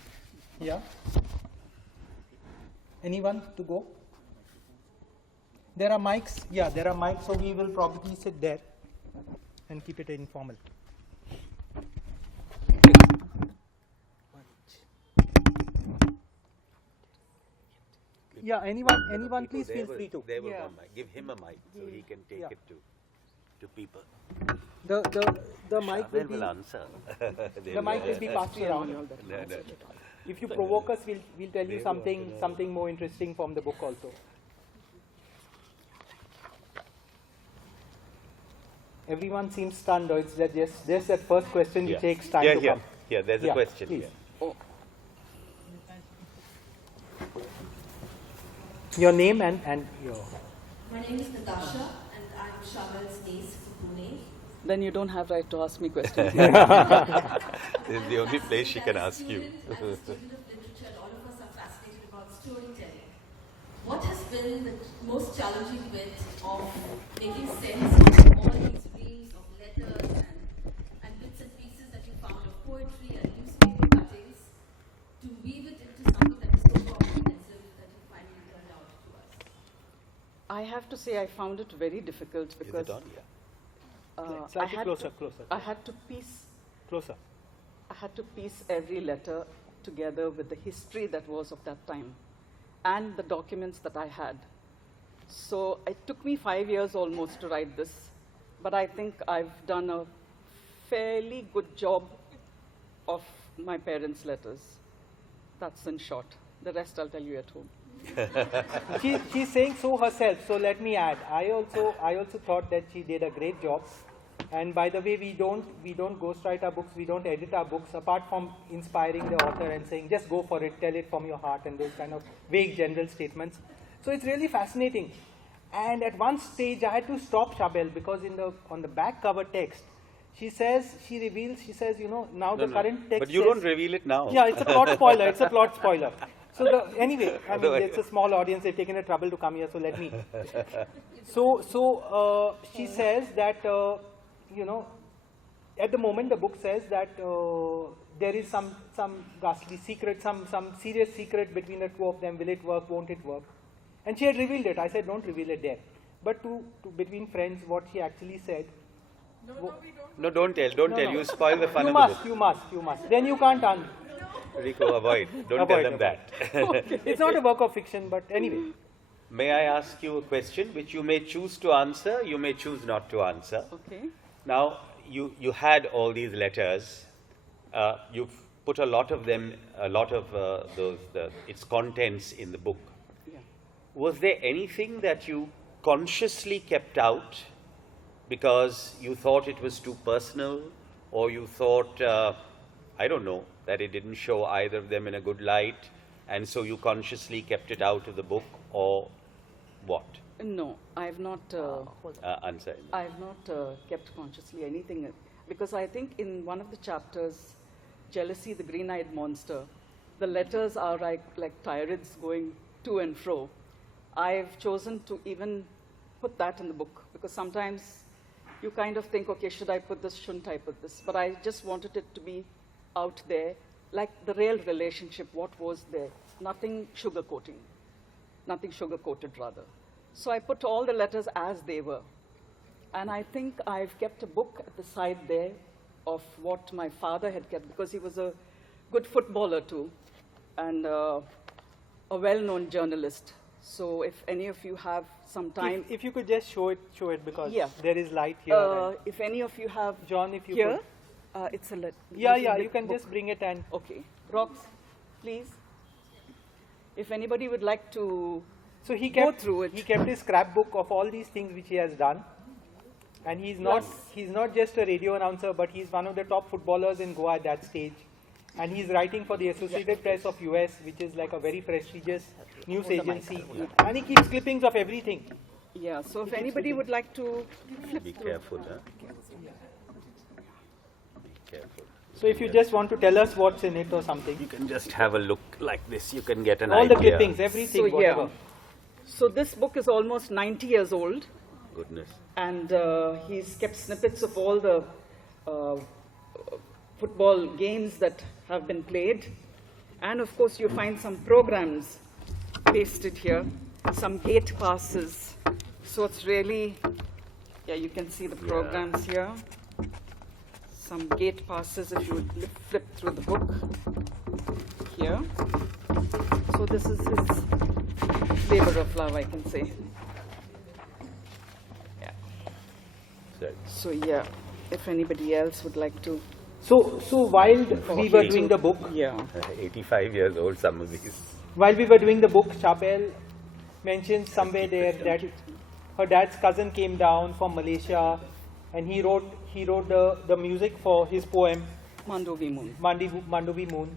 Yeah. Anyone to go? There are mics. Yeah, there are mics, so we will probably sit there and keep it informal. Yeah, anyone, please feel free to. There will one mic. Give him a mic so he can take Yeah. it to people. The mic will Sharbelle will be answer. the mic will be passed around. No. If you provoke us, we'll tell you something more interesting from the book also. Everyone seems stunned, or it's that just that first question which takes time to come. Yeah, there's a question please. here. Oh, Your name and your. My name is Natasha, and I'm Sharbelle's niece from Pune. then you don't have right to ask me questions. This is the only place she can ask you. As a student of literature, all of us are fascinated about storytelling. What has been the most challenging bit of making sense of all these reams of letters and bits and pieces that you found of poetry and newspaper cuttings to weave it into something that is so comprehensive that you finally turned out to us? I have to say I found it very difficult Is because it on? Yeah. Slightly closer. I had to piece Closer. I had to piece every letter together with the history that was of that time and the documents that I had. So it took me 5 years almost to write this, but I think I've done a fairly good job of my parents' letters. That's in short. The rest I'll tell you at home. She's saying so herself. So let me add. I also thought that she did a great job. And by the way, we don't ghostwrite our books. We don't edit our books. Apart from inspiring the author and saying just go for it, tell it from your heart, and those kind of vague general statements. So it's really fascinating. And at one stage, I had to stop Sharbelle because on the back cover text, she says now the current text. But you says, don't reveal it now. Yeah, it's a plot spoiler. It's a plot spoiler. So anyway, I mean, it's a small audience. They've taken the trouble to come here, so let me. So she says that at the moment the book says that there is some ghastly secret, some serious secret between the two of them. Will it work? Won't it work? And she had revealed it. I said, don't reveal it there. But to between friends, what she actually said. No, don't tell. Don't tell. You spoil the fun You of must. the You must. You must. Then you can't Rico, avoid. Don't Avoid, tell them that. It's not a work of fiction, but anyway. May I ask you a question which you may choose to answer, you may choose not to answer. Okay? Now, you had all these letters. You've put a lot of them, its contents in the book. Yeah. Was there anything that you consciously kept out because you thought it was too personal, or you thought, I don't know, that it didn't show either of them in a good light, and so you consciously kept it out of the book, or what? No, I have not. Answer. I have not kept consciously anything, because I think in one of the chapters, Jealousy, the Green-Eyed Monster, the letters are like tirades going to and fro. I've chosen to even put that in the book, because sometimes you kind of think, okay, should I put this, shouldn't I put this? But I just wanted it to be out there, like the real relationship, what was there. Nothing sugarcoated rather. So I put all the letters as they were. And I think I've kept a book at the side there of what my father had kept, because he was a good footballer too, and a well-known journalist. So if any of you have some time. If you could just show it because Yeah. there is light here. If any of you have John, if you here, could. it's a Yeah, little you can book. just bring it and. Okay. Rox, please. If anybody would like to So he go kept through it. He kept his scrapbook of all these things which he has done, and he's not just a radio announcer, but he's one of the top footballers in Goa at that stage, and he's writing for the Associated Press of US, which is like a very prestigious news agency, and he keeps clippings of everything. Yeah, so if anybody would like to flip Be through. careful, huh? Be careful. So if you just want to tell us what's in it or something, You can just have a look like this. You can get an all idea. the clippings, everything, So, whatever. yeah. So this book is almost 90 years old, Goodness. and he's kept snippets of all the football games that have been played. And of course, you find some programs pasted here, some gate passes. So it's really, yeah, you can see the programs here. Some gate passes if you would flip through the book here. So this is his labor of love, I can say. Yeah. So yeah, if anybody else would like to. So while we were doing the book, 85 years old, some of these. while we were doing the book, Sharbelle mentioned somewhere there that her dad's cousin came down from Malaysia, and he wrote the music for his poem Mandovi Moon. Mandovi Moon.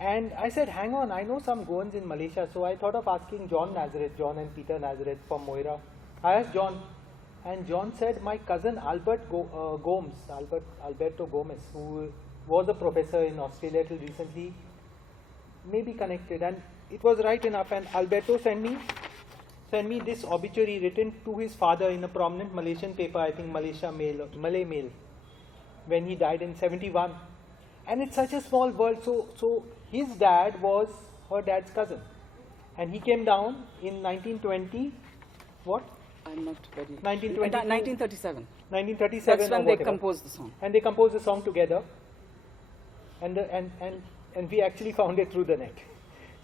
And I said, hang on, I know some Goans in Malaysia, so I thought of asking John and Peter Nazareth from Moira. I asked John, and John said, my cousin Alberto Gomez, who was a professor in Australia till recently, may be connected. And it was right enough, and Alberto sent me this obituary written to his father in a prominent Malaysian paper, I think Malay Mail, when he died in 71. And it's such a small world, so his dad was her dad's cousin. And he came down in 1920, what? I'm not very. 1937. 1937. That's when or they whatever. composed the song. And they composed the song together. And we actually found it through the net.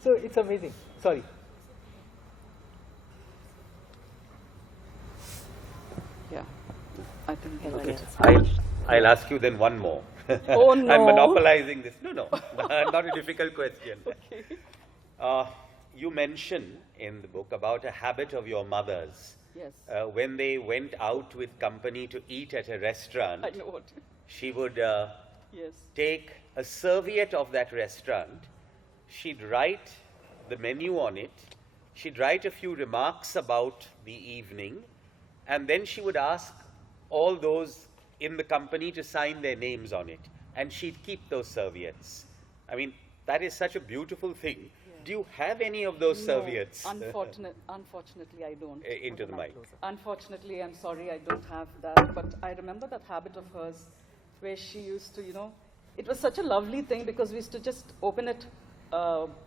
So it's amazing. Sorry. Yeah, I think. Okay. I'll ask you then one more. Oh no! I'm monopolizing this. No, not a difficult question. Okay. You mention in the book about a habit of your mother's. Yes. When they went out with company to eat at a restaurant, I know what. she would Yes. take a serviette of that restaurant. She'd write the menu on it. She'd write a few remarks about the evening, and then she would ask all those in the company to sign their names on it, and she'd keep those serviettes. I mean, that is such a beautiful thing. Yeah. Do you have any of those serviettes? Unfortunately, I don't. Into the mic. Unfortunately, I'm sorry, I don't have that. But I remember that habit of hers, where she used to, it was such a lovely thing because we used to just open it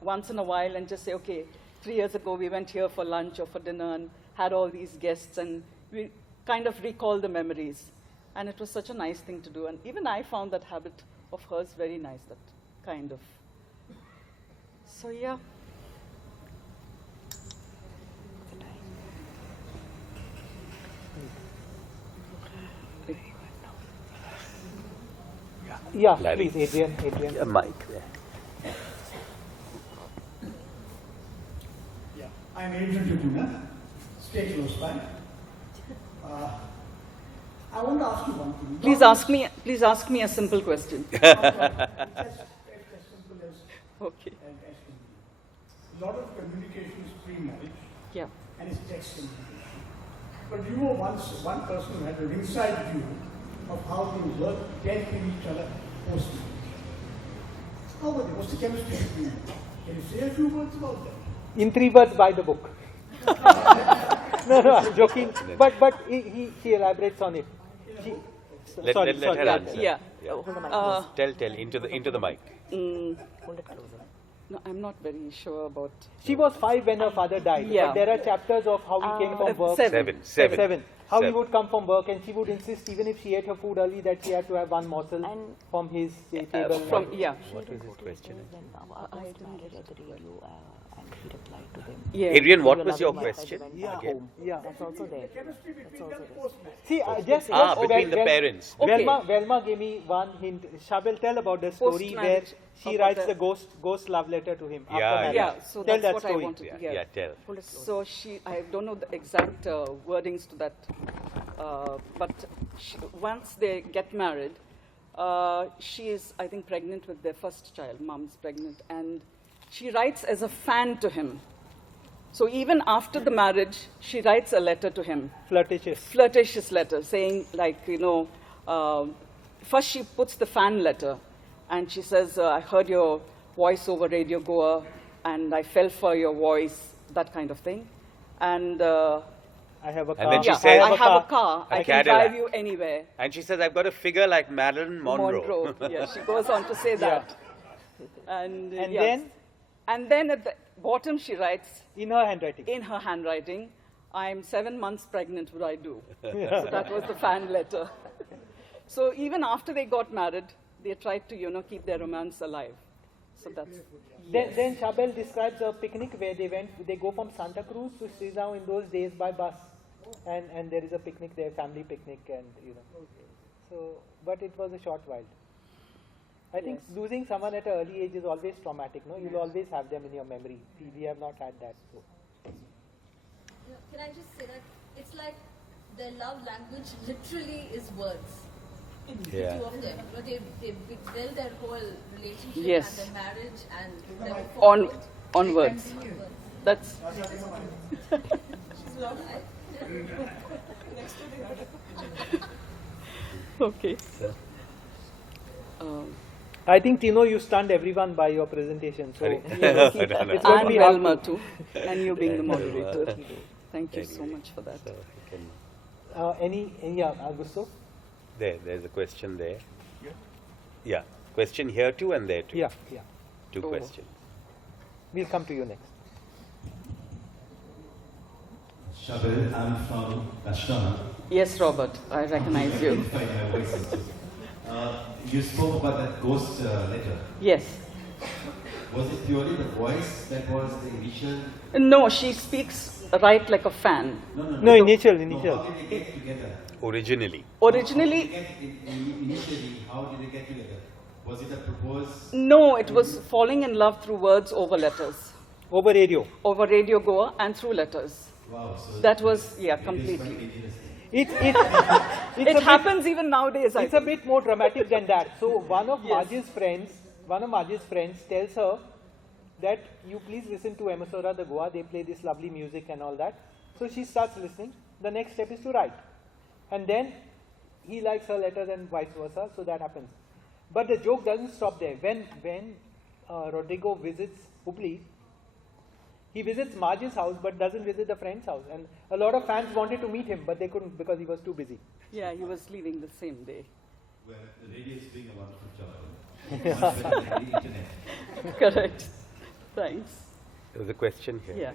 once in a while and just say, okay, 3 years ago we went here for lunch or for dinner and had all these guests, and we kind of recall the memories. And it was such a nice thing to do. And even I found that habit of hers very nice, that kind of. So, yeah. Yeah, Larry. please, Adrian. A mic there. Yeah, I'm Adrian Tribuna. Stay close by. I want to ask you one thing. Please ask me a simple question. Just as simple as Okay. asking you. A lot of communication is pre-marriage Yeah. and it's text communication. But you were once one person who had a inside view of how they work, dealt with each other post-marriage. How were they? What's the chemistry between them? Can you say a few words about that? In 3 words, buy the book. No, I'm joking. But he elaborates on it. Let her answer. Yeah. Tell into the mic. No, I'm not very sure about. She was 5 when her father died. Yeah. But there are chapters of how he came from work. Seven. How he would come from work, and she would insist, even if she ate her food early, that she had to have one morsel from his table. Yeah. What was his question? I didn't get at the radio and he replied to them. Yeah. Adrian, what was your question? Yeah. Again? Yeah. That's also there. Chemistry That's between also them there. post-marriage. See, just Between the parents. Okay. Velma gave me one hint. Sharbelle, tell about the story where Post-marriage, she about writes the- the ghost love letter to him after Yeah, marriage. Yeah, so tell that's that what story. I wanted to Yeah, tell. So I don't know the exact wordings to that, but once they get married, she is, I think, pregnant with their first child. Mom's pregnant, and she writes as a fan to him. So even after the marriage, she writes a letter to him, flirtatious letter, saying first she puts the fan letter, and she says, I heard your voice over Radio Goa, and I fell for your voice, that kind of thing. And I have a car. And then she yeah, says, I have a car. A I can Cadillac. drive you anywhere. And she says, I've got a figure like Marilyn Monroe. Yeah, she goes on to say that. And, And and then at the bottom she writes, in her handwriting. in her handwriting, I'm 7 months pregnant, what I do? So that was the fan letter. So even after they got married, they tried to, keep their romance alive. So that's... Then Sharbelle describes a picnic where they go from Santa Cruz to Srizhao in those days by bus. And there is a picnic there, family picnic, and So, but it was a short while. I think losing someone at an early age is always traumatic, no? You'll always have them in your memory. We have not had that. So. Can I just say that it's like their love language literally is words. The two of them. They build their whole relationship Yes. and their marriage and their On words. That's... Okay. I think, Tino, you stunned everyone by your presentation. So Yes. it's going to And be Velma helpful. too, and you being the moderator. Thank you so much for that. Augusto? There's a question there. Yeah. Question here too and there too. Yeah. Two questions. We'll come to you next. Sharbelle, I'm from Rajasthan. Yes, Robert, I recognize you. Identify my voice also. You spoke about that ghost letter. Yes. Was it purely the voice that was the initial? No, she speaks right like a fan. No, initial. No, how did they get together? Originally. Originally, Initially, how did they get together? Was it a proposed? no, it was falling in love through words over letters. Over radio. Over Radio Goa and through letters. Wow. So That was, it is completely. quite dangerous. It happens even nowadays, I It's a think. bit more dramatic than that. So one of Marge's friends tells her that you please listen to Emisora de Goa. They play this lovely music and all that. So she starts listening. The next step is to write, and then he likes her letters and vice versa. So that happens. But the joke doesn't stop there. When Rodrigo visits Hubli, he visits Marge's house but doesn't visit the friend's house. And a lot of fans wanted to meet him, but they couldn't because he was too busy. Yeah, he was leaving the same day. Well, the radio is doing a wonderful job. Much better than the internet. Correct. Thanks. There was a question here. Yeah.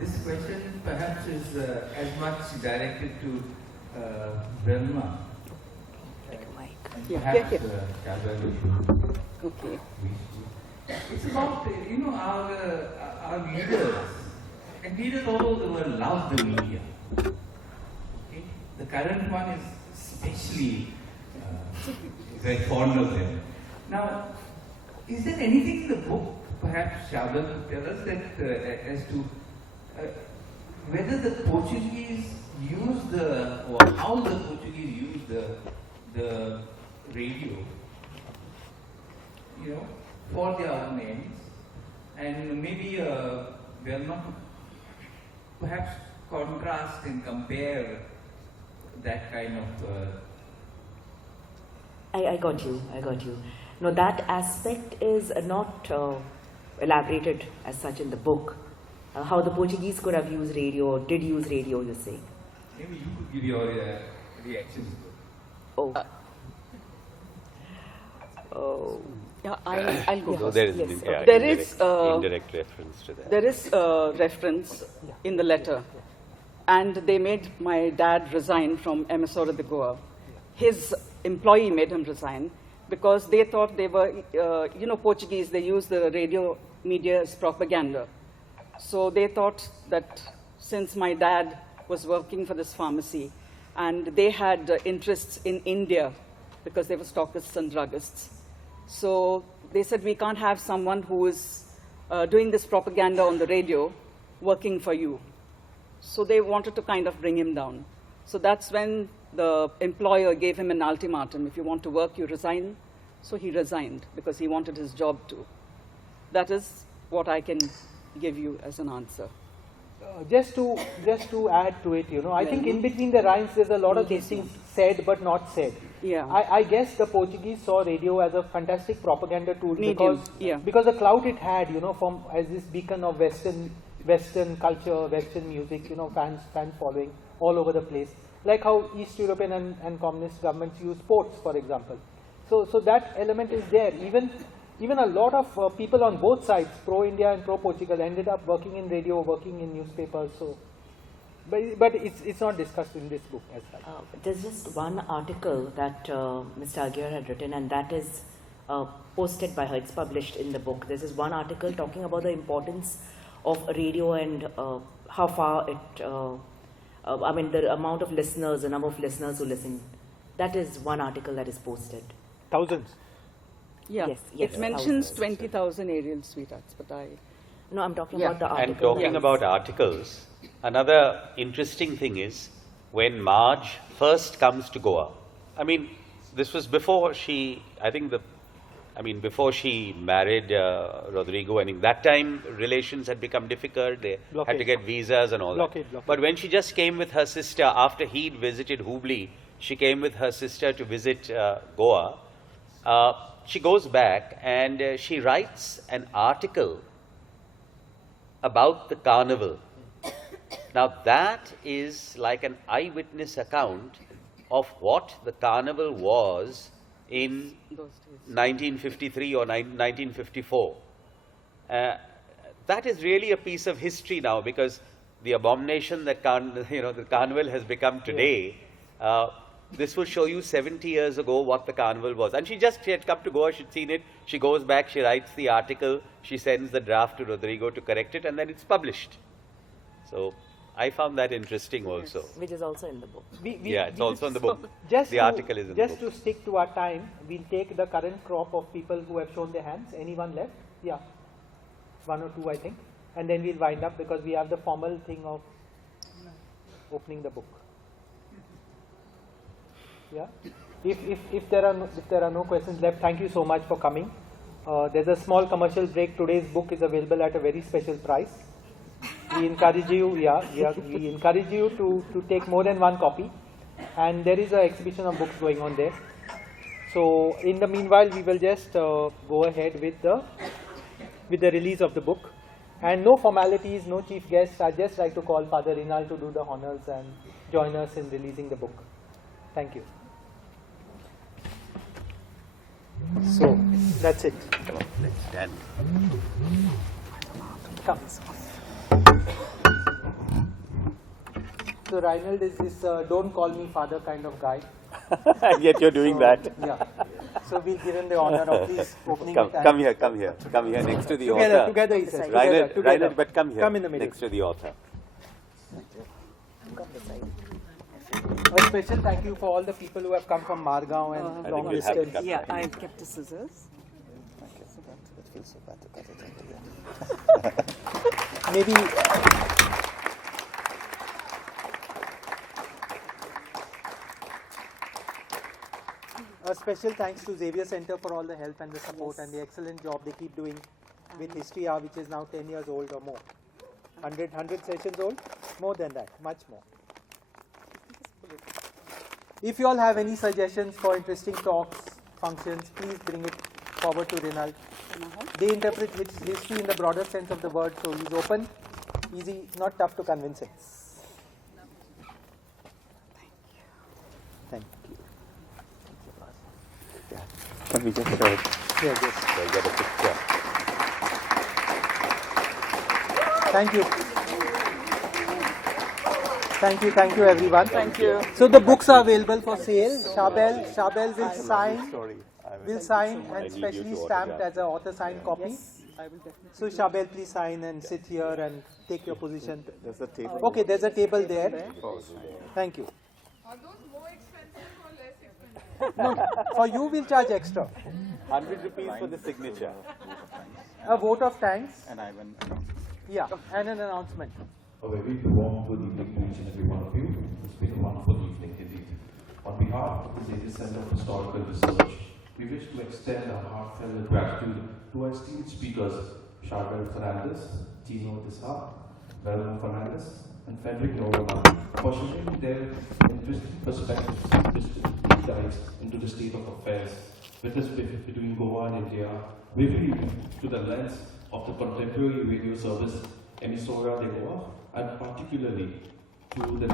This question perhaps is as much directed to Velma. Yeah. Perhaps Yeah. Sharbelle. Okay. It's about our leaders, and leaders all over the world love the media. Okay? The current one is especially very fond of them. Now, is there anything in the book, perhaps Sharbelle could tell us that as to whether the Portuguese use or how the Portuguese use the radio, for their own ends, and maybe Velma perhaps contrast and compare that kind of. I got you. No, that aspect is not elaborated as such in the book. How the Portuguese could have used radio or did use radio, you're saying. Maybe you could give your reactions. Oh. Yeah, I'll go So first. there is Yes. There is, indirect reference to that. There is a reference in the letter, and they made my dad resign from Emisora de Goa. His employee made him resign because they thought they were, Portuguese, they use the radio media as propaganda. So they thought that since my dad was working for this pharmacy and they had interests in India because they were stockists and druggists, so they said, we can't have someone who is doing this propaganda on the radio working for you. So they wanted to kind of bring him down. So that's when the employer gave him an ultimatum. If you want to work, you resign. So he resigned because he wanted his job too. That is what I can give you as an answer. Just to add to it, I think in between the rhymes there's a lot of these things said but not said. Yeah. I guess the Portuguese saw radio as a fantastic propaganda tool Medium, yeah. because the clout it had, from as this beacon of Western culture, Western music, fan following. all over the place. Like how East European and communist governments use ports, for example. So that element is there. Even a lot of people on both sides, pro-India and pro-Portugal, ended up working in radio, working in newspapers. So, but it's not discussed in this book as such. There's just one article that Mr. Aguirre had written, and that is posted by her. It's published in the book. This is one article talking about the importance of radio and how far it, I mean, the amount of listeners, the number of listeners who listen. That is one article that is posted. Thousands. Yeah, Yes, it mentions thousands. 20,000 aerial sweethearts, but I... No, I'm talking Yeah. about the article. And talking Yes. about articles, another interesting thing is when Marge first comes to Goa. I mean, this was before she, before she married Rodrigo, and in that time relations had become difficult. They had to Blockade. get visas and all Blockade. that. But when she just came with her sister after he'd visited Hubli, she came with her sister to visit Goa. She goes back and she writes an article about the carnival. Now that is like an eyewitness account of what the carnival was in Those days. 1953 or 1954. That is really a piece of history now, because the abomination that the carnival has become today. This will show you 70 years ago what the carnival was. And she had come to Goa, she'd seen it, she goes back, she writes the article, she sends the draft to Rodrigo to correct it, and then it's published. So I found that interesting also. Which is also in the book. It's also in the book. The article is in the book. Just to stick to our time, we'll take the current crop of people who have shown their hands. Anyone left? Yeah. One or two, I think. And then we'll wind up because we have the formal thing of opening the book. Yeah. If there are no questions left, thank you so much for coming. There's a small commercial break. Today's book is available at a very special price. We encourage you, we encourage you to take more than one copy, and there is an exhibition of books going on there. So in the meanwhile, we will just go ahead with the release of the book, and no formalities, no chief guests. I'd just like to call Father Rinal to do the honors and join us in releasing the book. Thank you. So that's it. Come on, let's stand. Come. So Reinald is this don't call me father kind of guy. And yet you're doing that. Yeah. So we'll give him the honor of this opening. Come here, next to the author. Together, he says. Reinald, but come here, Come in the middle. next to the author. A special thank you for all the people who have come from Margao and I long think we'll have to distance. cut Yeah, I've kept the scissors. Maybe a special thanks to Xavier Center for all the help and the support and the excellent job they keep doing with History Hour, which is now 10 years old or more. 100 sessions old? More than that, much more. If you all have any suggestions for interesting talks, functions, please bring it forward to Rinald. They interpret history in the broader sense of the word, so he's open, easy, not tough to convince him. Thank you. Yeah. Can we just Yeah, yes. get a picture? Thank you. Thank you everyone. Thank you. So the books are available for sale. Sharbelle will sign and need you specially to stamped autograph. as an author signed copy. I will definitely. So Sharbelle, please sign and sit here and take your position. There's a table. Okay, there's a table there. Thank you. Are those more expensive or less expensive? No, for you we'll charge extra. 100 rupees for the signature. A vote of thanks. And I will. Yeah, and an announcement. A very warm good evening to each and every one of you. It's been a wonderful evening indeed. On behalf of the Xavier Center of Historical Research, we wish to extend our heartfelt gratitude to our esteemed speakers, Sharbelle Fernandez, Tino Disa, Belmo Fernandez, and Frederick Norman, for sharing their interesting perspectives, deep dives into the state of affairs, witness between Goa and India, reviewed through the lens of the contemporary radio service Emissora de Goa, and particularly through the